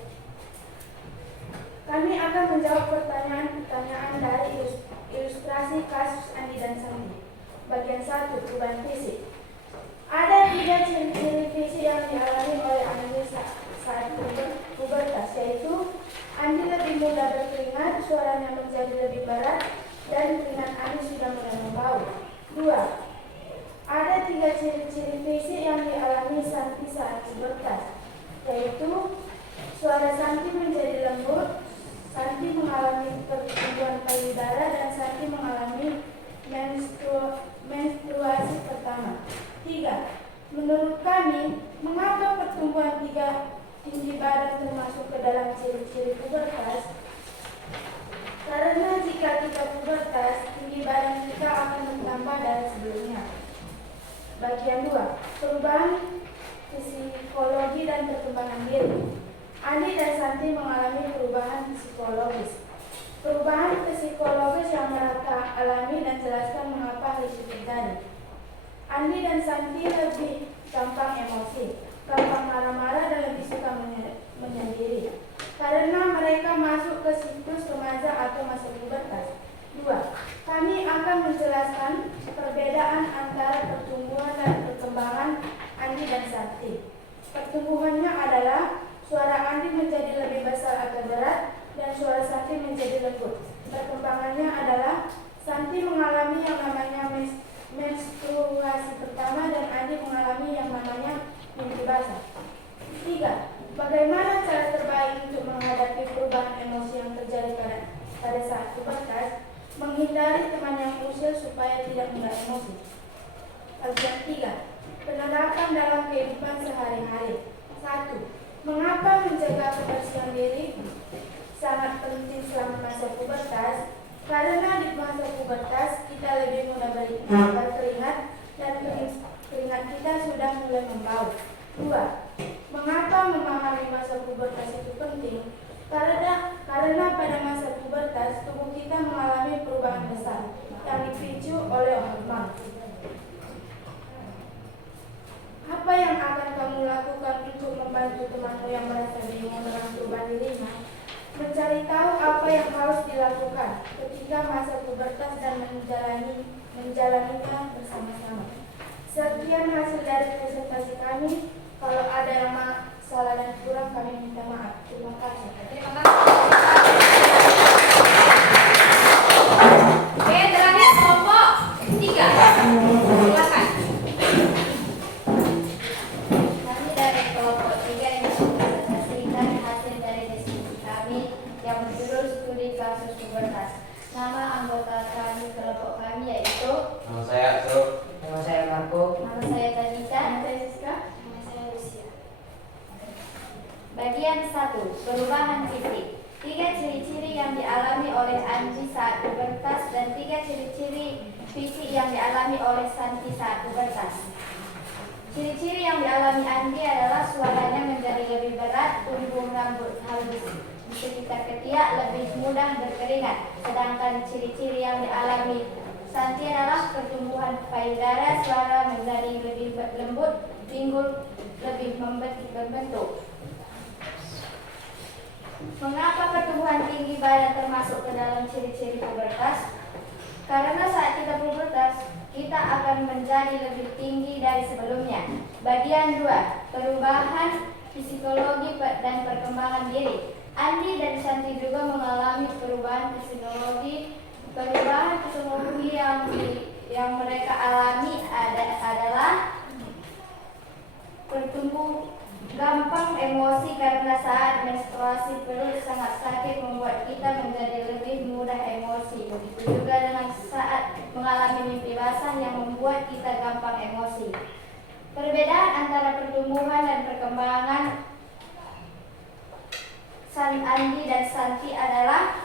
Kami akan menjawab pertanyaan-pertanyaan dari ilustrasi kasus Andi dan Sandi. Bagian 1, perubahan fisik. Ada 3 ciri-ciri fisik yang dialami oleh Andi saat pubertas, yaitu Andi lebih mudah berkeringat, suaranya menjadi lebih berat, dan keringat Andi sudah mulai membau. 2. Ada 3 ciri-ciri fisik yang dialami Santi saat pubertas, yaitu suara Santi menjadi lembut, Santi mengalami pertumbuhan payudara, dan Santi mengalami menstruasi pertama. 3. Menurut kami, mengapa pertumbuhan tinggi badan termasuk ke dalam ciri-ciri pubertas? Karena jika kita pubertas, tinggi badan kita akan bertambah dari sebelumnya. Bagian 2, perubahan psikologi dan perkembangan diri. Andi dan Santi mengalami perubahan psikologis. Perubahan psikologis yang mereka alami dan jelaskan mengapa hal itu terjadi. Andi dan Santi lebih gampang emosi, gampang marah-marah, dan lebih suka menyendiri. Karena mereka masuk ke siklus remaja Santi menjadi lembut. Perkembangannya adalah Santi mengalami yang namanya menstruasi pertama dan Andi mengalami yang namanya mimpi basah. 3. Bagaimana cara terbaik untuk menghadapi perubahan emosi yang terjadi pada saat pubertas? Menghindari teman yang usil supaya tidak mudah emosi. Bagian 3. Penerapan dalam kehidupan sehari-hari. 1. Mengapa menjaga kebersihan diri sangat penting selama masa pubertas? Karena di masa pubertas kita lebih mudah berkeringat dan keringat kita sudah mulai membau. 2. Mengapa memahami masa pubertas itu penting? Karena pada masa pubertas tubuh kita mengalami perubahan besar yang dipicu oleh hormon. Apa yang akan kamu lakukan untuk membantu temanmu yang merasa bingung dengan perubahan dirinya? Mencari tahu apa yang harus dilakukan ketika masa pubertas dan menjalaninya bersama-sama. Sekian hasil dari presentasi kami. Kalau ada yang salah dan kurang kami minta maaf. Terima kasih. Terima kasih. Oke, terakhir kelompok 3. Silakan. Kami dari kelompok 3 yang mempresentasikan hasil dari diskusi kami yang berjudul studi kasus pubertas. Nama anggota kami kelompok kami yaitu Nama saya Asrul. Nama saya Marco. nama saya Tadita, Nama saya Siska. nama saya Lucia. Bagian 1. Perubahan fisik. 3 ciri-ciri yang dialami oleh Anji saat pubertas dan 3 ciri-ciri fisik yang dialami oleh Santi saat pubertas. Ciri-ciri yang dialami Andi adalah suaranya menjadi lebih berat, tumbuh rambut halus di sekitar ketiak, lebih mudah berkeringat. Sedangkan ciri-ciri yang dialami Santi adalah pertumbuhan payudara, suara menjadi lebih lembut, pinggul lebih membentuk. Mengapa pertumbuhan tinggi badan termasuk ke dalam ciri-ciri pubertas? Karena saat kita pubertas, kita akan menjadi lebih tinggi dari sebelumnya. Bagian 2. Perubahan psikologi dan perkembangan diri. Andi dan Santi juga mengalami perubahan psikologi. Perubahan psikologi yang mereka alami adalah bertumbuh gampang emosi karena saat menstruasi perut sangat sakit membuat kita menjadi lebih mudah emosi. Begitu juga dengan saat mengalami mimpi basah yang membuat kita gampang emosi. Perbedaan antara pertumbuhan dan perkembangan Andi dan Santi adalah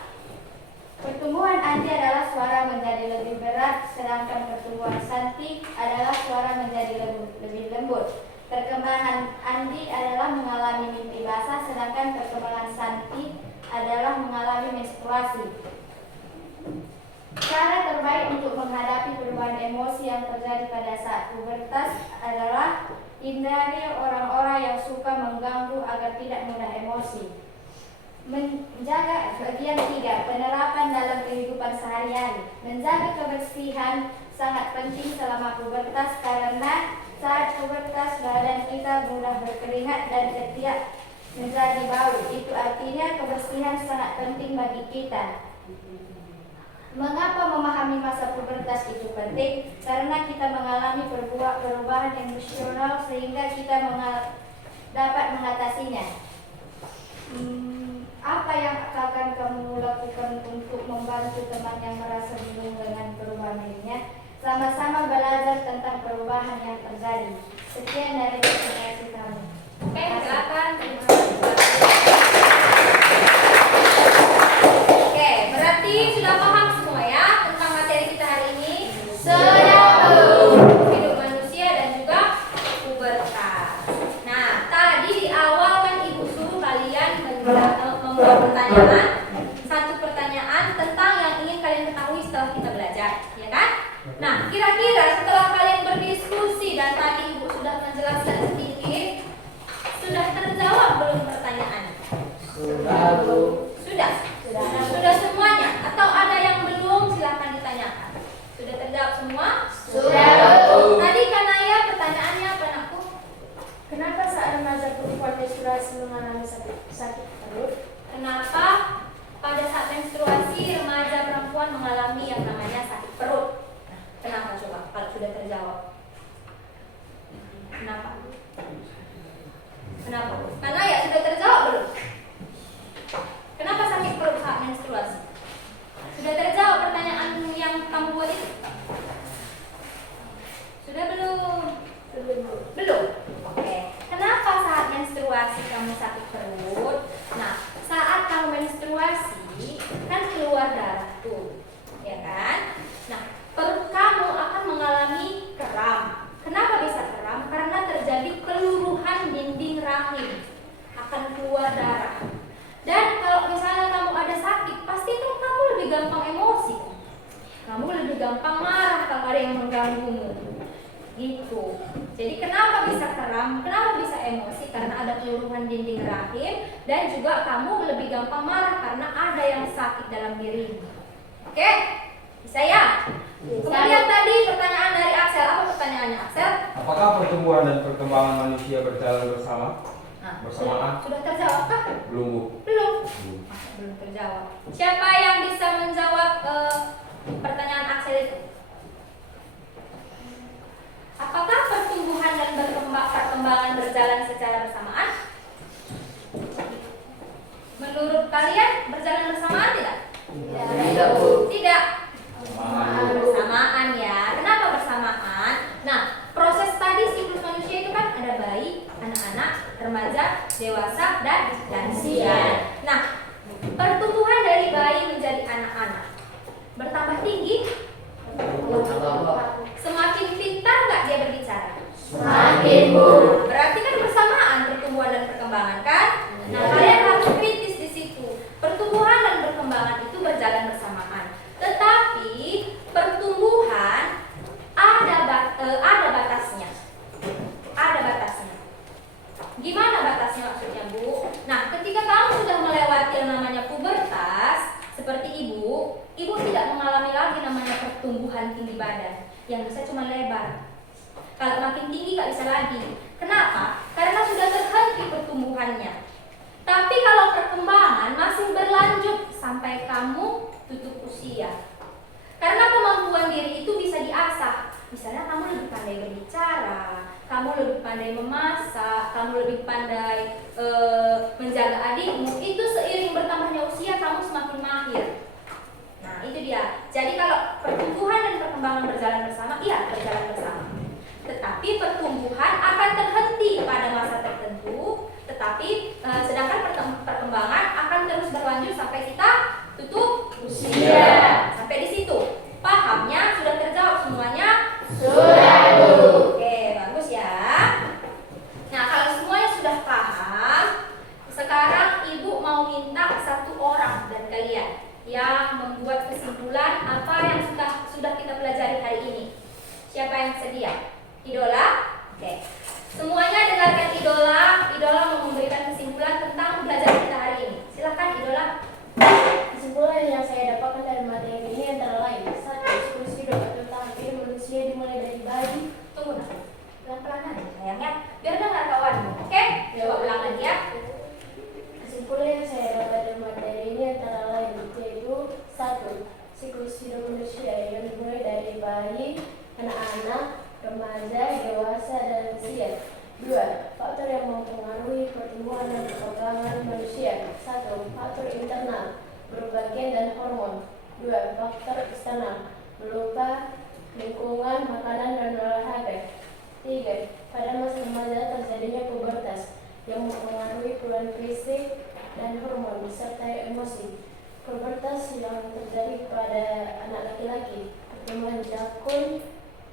pertumbuhan Andi adalah suara menjadi lebih berat, sedangkan pertumbuhan Santi adalah suara menjadi lebih lembut. Perkembangan Andi adalah mengalami mimpi basah, sedangkan perkembangan Santi adalah mengalami menstruasi. Cara terbaik untuk menghadapi perubahan emosi yang terjadi pada saat pubertas adalah hindari orang-orang yang suka mengganggu agar tidak mudah emosi. Menjaga bagian 3. Penerapan dalam kehidupan sehari-hari. Menjaga kebersihan sangat penting selama pubertas karena saat pubertas badan kita mudah berkeringat dan ketiak menjadi bau. Itu artinya kebersihan sangat penting bagi kita. Mengapa memahami masa pubertas itu penting? Karena kita mengalami perubahan emosional sehingga kita dapat mengatasinya. Apa yang akan kamu lakukan untuk membantu teman yang merasa bingung dengan perubahan dirinya? Sama-sama belajar tentang perubahan yang terjadi. Sekian dari presentasi kami. Oke, silakan. Oke, berarti sudah paham semua ya tentang materi kita hari ini. Sudah. Hidup manusia dan juga pubertas. Nah, tadi di awal kan Ibu suruh kalian membuat pertanyaan. Satu pertanyaan tentang yang ingin kalian ketahui setelah kita belajar, ya kan? Nah, kira-kira setelah kalian berdiskusi dan tadi Ibu sudah menjelaskan sedikit, sudah terjawab belum pertanyaan? Sudah, Bu. Sudah? Sudah semuanya? Atau ada yang belum? Silakan ditanyakan. Sudah terjawab semua? Sudah. Tadi Kanaya pertanyaannya apa, Nakku? Kenapa saat remaja perempuan menstruasi mengalami sakit perut? Kenapa pada saat menstruasi keluar darah tuh, ya kan? Nah, perut kamu akan mengalami kram. Kenapa bisa kram? Karena terjadi keluruhan dinding rahim, akan keluar darah. Dan kalau misalnya kamu ada sakit, pasti kan kamu lebih gampang emosi. Kamu lebih gampang marah kalau ada yang mengganggumu. Gitu. Jadi kenapa bisa kram? Kenapa bisa emosi? Karena ada keluruhan dinding rahim, dan juga kamu lebih gampang marah karena ada yang sakit dalam dirimu. Oke? Bisa ya? Kemudian tadi pertanyaan dari Axel. Apa pertanyaannya Axel? Apakah pertumbuhan dan perkembangan manusia berjalan bersama? Bersamaan? Sudah terjawab kah? Belum, Bu. Belum. Belum terjawab. Siapa yang bisa menjawab pertanyaan Axel itu? Apakah pertumbuhan dan perkembangan berjalan secara bersamaan? Menurut kalian berjalan bersamaan tidak? Tidak, Bu. Tidak. Bersamaan ya. Kenapa bersamaan? Nah, proses tadi siklus manusia itu kan ada bayi, anak-anak, remaja, dewasa, dan lansia. Nah, pertumbuhan dari bayi menjadi anak-anak bertambah tinggi. Semakin pintar nggak dia berbicara? Semakin, Bu. Berarti kan bersamaan pertumbuhan dan perkembangan kan? Nah, kalian harus kritis di situ. Pertumbuhan dan perkembangan itu berjalan bersamaan. Tetapi pertumbuhan ada batasnya. Ada batasnya. Gimana batasnya maksudnya, Bu? Nah, ketika kamu sudah melewati yang namanya pubertas, seperti ibu tidak mengalami lagi namanya pertumbuhan tinggi badan. Yang bisa cuma lebar. Kalau makin tinggi nggak bisa lagi. Kenapa? Karena sudah terhenti pertumbuhannya. Tapi kalau perkembangan masih berlanjut sampai kamu tutup usia. Karena kemampuan diri itu bisa diasah. Misalnya kamu lebih pandai berbicara, kamu lebih pandai memasak, kamu lebih pandai menjaga adikmu. Itu seiring bertambahnya usia kamu semakin mahir. Nah, itu dia. Jadi kalau pertumbuhan dan perkembangan berjalan bersama, iya berjalan bersama. Tetapi pertumbuhan akan terhenti pada masa tertentu. Tetapi sedangkan perkembangan akan terus berlanjut sampai kita tutup usia. Sampai di situ. Pahamnya sudah terjawab semuanya? Sudah, Bu. Oke, bagus ya. Nah, kalau semuanya sudah paham, sekarang Ibu mau minta satu orang dari kalian yang membuat kesimpulan apa yang sudah kita pelajari hari ini. Siapa yang sedia? Idola? Oke. Semuanya dengarkan Idola. Idola mau memberikan kesimpulan tentang pelajaran kita hari ini. Silakan Idola. Kesimpulan yang saya dapatkan dari materi ini antara lain: 1. Siklus hidup atau tahap hidup manusia dimulai dari bayi. Tunggu nak. Pelan-pelan aja sayangnya. Biar dengar kawanmu. Oke? Coba ulang lagi ya. Kesimpulan yang saya dapat dari materi ini antara lain yaitu: 1. Siklus hidup manusia yang dimulai dari bayi, anak-anak, remaja, dewasa, dan lansia. 2. Faktor yang mempengaruhi pertumbuhan dan perkembangan manusia. 1. Faktor internal berupa gen dan hormon. 2. Faktor eksternal berupa lingkungan, makanan, dan olahraga. 3. Pada masa remaja terjadinya pubertas yang mempengaruhi perubahan fisik dan hormon disertai emosi. Pubertas yang terjadi pada anak laki-laki, pertumbuhan jakun,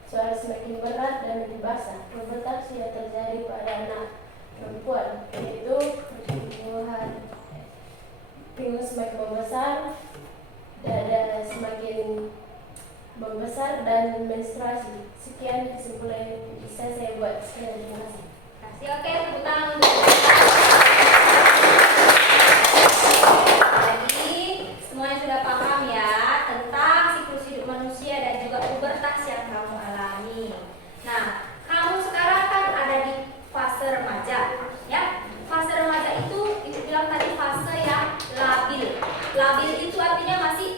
suara semakin berat dan lebih basah. Pubertas yang terjadi pada anak perempuan, yaitu pertumbuhan pinggul semakin membesar, dada semakin membesar, dan menstruasi. Sekian kesimpulan yang bisa saya buat. Terima kasih. Kasih oke, tepuk tangan untuk Jadi semuanya sudah paham ya tentang siklus hidup manusia dan juga pubertas yang kamu alami. Nah, kamu sekarang kan ada di fase remaja, ya. Fase remaja itu bilang tadi fase yang labil. Labil itu artinya masih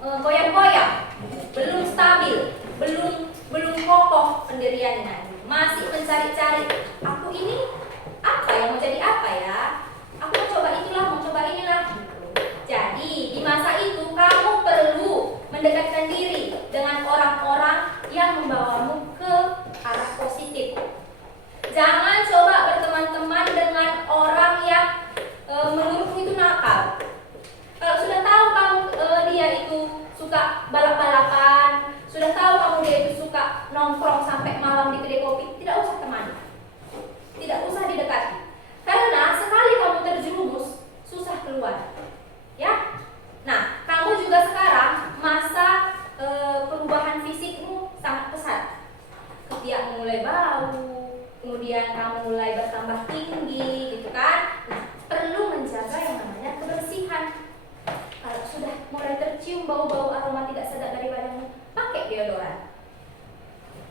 goyang-goyang, belum stabil, belum kokoh pendiriannya, masih mencari-cari aku ini apa ya, mau jadi apa ya, aku mau coba itulah, mau coba inilah gitu. Jadi di masa itu kamu perlu mendekatkan diri dengan orang-orang yang membawamu ke arah positif. Jangan coba berteman-teman dengan orang yang menurutmu itu nakal. Kalau sudah tahu kamu dia suka balap-balapan, sudah tahu kamu dia itu suka nongkrong sampai malam di kedai kopi, tidak usah temani. Tidak usah didekati. Karena sekali kamu terjerumus, susah keluar. Ya. Nah, kamu juga sekarang masa perubahan fisikmu sangat pesat. Ketiakmu mulai bau, kemudian kamu mulai bertambah tinggi, gitu kan? Nah, perlu menjaga yang namanya kebersihan. Kalau sudah mulai tercium bau-bau aroma tidak sedap dari badanmu, pakai deodoran,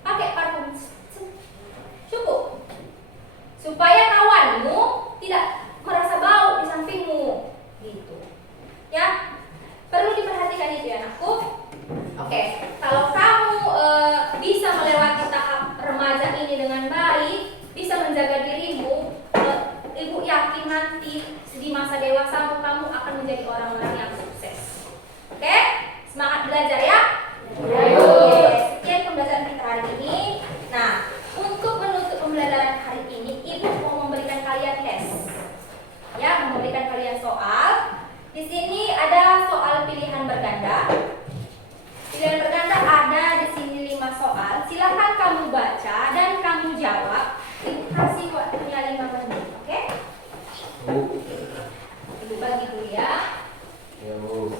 pakai parfum, cukup, supaya kawanmu tidak merasa bau di sampingmu, gitu. Ya, perlu diperhatikan itu ya anakku. Oke, kalau kamu bisa melewati tahap remaja ini dengan baik, bisa menjaga dirimu, ibu yakin nanti di masa dewasamu kamu akan menjadi orang-orang yang sukses. Oke, semangat belajar ya. Ayo. Sekian pembelajaran kita hari ini. Nah, untuk menutup pembelajaran hari ini, ibu mau memberikan kalian tes. Ya, memberikan kalian soal. Di sini ada soal pilihan berganda. Pilihan berganda ada di sini 5 soal. Silakan kamu baca dan kamu jawab. Ibu kasih waktunya 5 menit, oke? Bu. Ibu bagi dulu ya. Ya, Bu.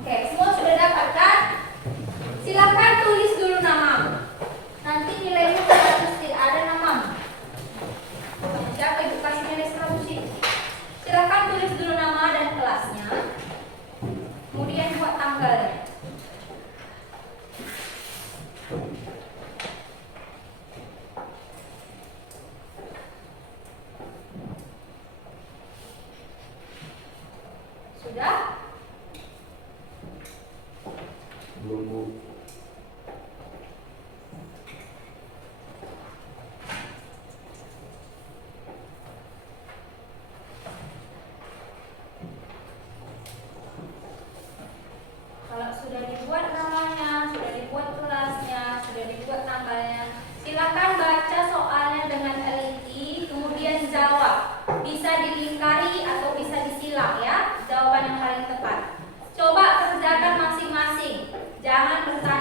Oke, semua sudah dapat kan? Silakan tulis dulu namamu. Nanti nilainya 100, tidak ada namamu. Siapa ibu kasih nilai 100 ini? Silakan tulis dulu nama dan kelasnya. Kemudian buat tanggalnya. Sudah? Belum, Bu. Kalau sudah dibuat namanya, sudah dibuat kelasnya, sudah dibuat tanggalnya, silakan baca soalnya dengan teliti, kemudian jawab. Bisa dilingkari atau bisa disilang ya, jawaban yang paling tepat. Coba kerjakan masing-masing. Jangan bertanya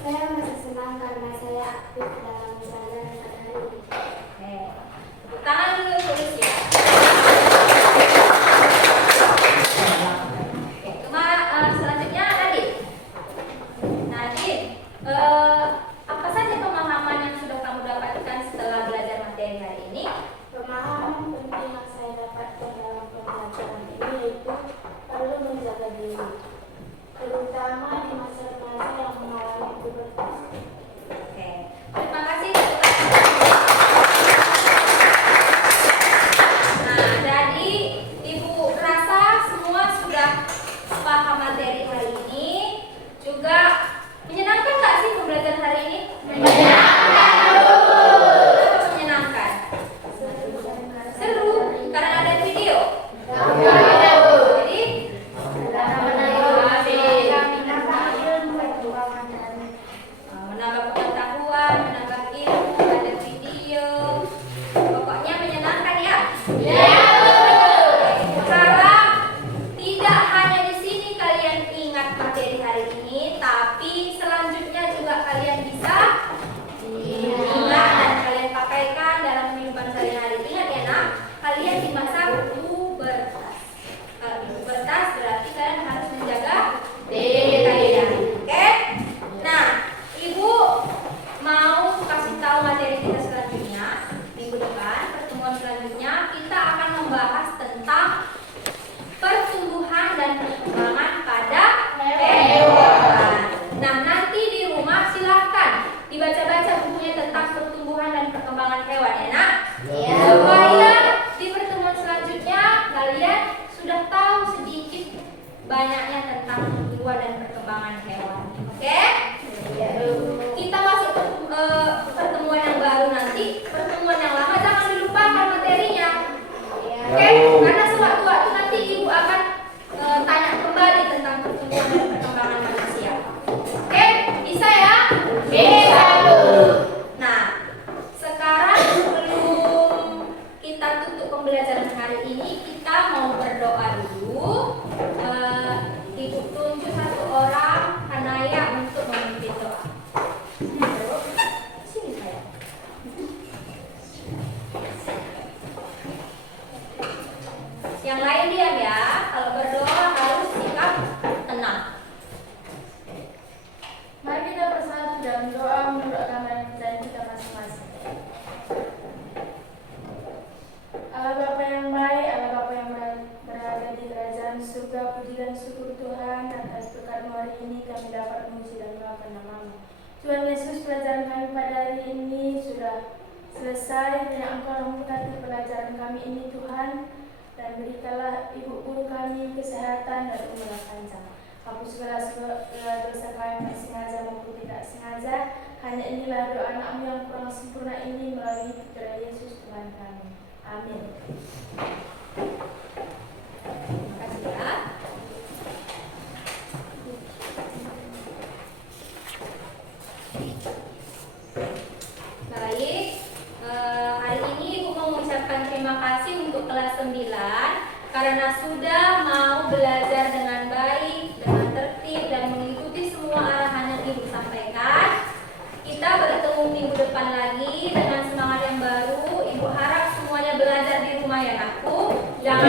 Saya masih senang karena saya aktif dalam belajar pada hari ini. Oke. Tepuk tangan dulu untuk Lucia. Oke, selanjutnya Nadine. Nadine, apa saja pemahaman yang sudah kamu dapatkan setelah belajar materi hari ini? Pemahaman penting yang saya dapatkan dalam pembelajaran ini yaitu perlu menjaga diri, terutama di masa remaja yang mengalami pubertas. Oke, terima kasih. Nah, jadi Ibu rasa semua sudah paham materi hari ini. Juga menyenangkan nggak sih pembelajaran hari ini? Menyenangkan. Seru karena ada video. Jadi menambah pengetahuan, menambah ilmu, ada video. Pokoknya menyenangkan ya. Harap tidak hanya di sini kalian ingat materi hari ini, tapi selanjutnya juga kalian bisa ingat dan kalian pakaikan dalam kehidupan sehari-hari. Ingat ya nak, kalian di masa pubertas. Kalau di pubertas berarti kalian harus menjaga diri kalian. Oke? Nah, Ibu mau kasih tahu materi kita selanjutnya. Minggu depan, pertemuan selanjutnya kita akan membahas tentang pertumbuhan dan perkembangan pada hewan. Nah, nanti di rumah silahkan dibaca-baca bukunya tentang pertumbuhan dan perkembangan hewan ya nak. Supaya di pertemuan selanjutnya kalian sudah tahu sedikit banyaknya tentang pertumbuhan dan perkembangan hewan. Oke? Kita masuk pertemuan yang baru nanti. Pertemuan yang lama jangan dilupakan materinya. Oke? Karena sewaktu-waktu nanti Ibu akan tanya kembali tentang pertumbuhan dan perkembangan manusia. Oke? Bisa ya? Bisa. Nah, sekarang sebelum kita tutup pembelajaran hari ini, kita mau berdoa dulu. Ibu tunjuk satu orang, Hanaya, untuk memimpin doa. Sini saya. Yang lain diam ya. Kalau berdoa harus sikap tenang. Mari kita bersatu dalam doa menurut agama dan kepercayaan kita masing-masing. Allah Bapa yang baik, Allah Bapa yang berada di kerajaan surga, puji dan syukur Tuhan atas berkat-Mu hari ini kami dapat memuji dan melakukan nama-Mu. Tuhan Yesus, pelajaran kami pada hari ini sudah selesai. Biar Engkau memberkati pelajaran kami ini Tuhan, dan berikanlah ibu guru kami kesehatan dan umur yang panjang. Hapus segala dosa kami yang sengaja maupun tidak sengaja. Hanya inilah doa anak-Mu yang kurang sempurna ini melalui putra Yesus Tuhan kami. Amin. Terima kasih ya. Baik, hari ini Ibu mau mengucapkan terima kasih untuk kelas 9 karena sudah mau belajar dengan baik, dengan tertib dan mengikuti semua arahan yang Ibu sampaikan. Kita bertemu minggu depan lagi dengan semangat yang baru. Ibu harap semuanya belajar di rumah ya nakku. Jangan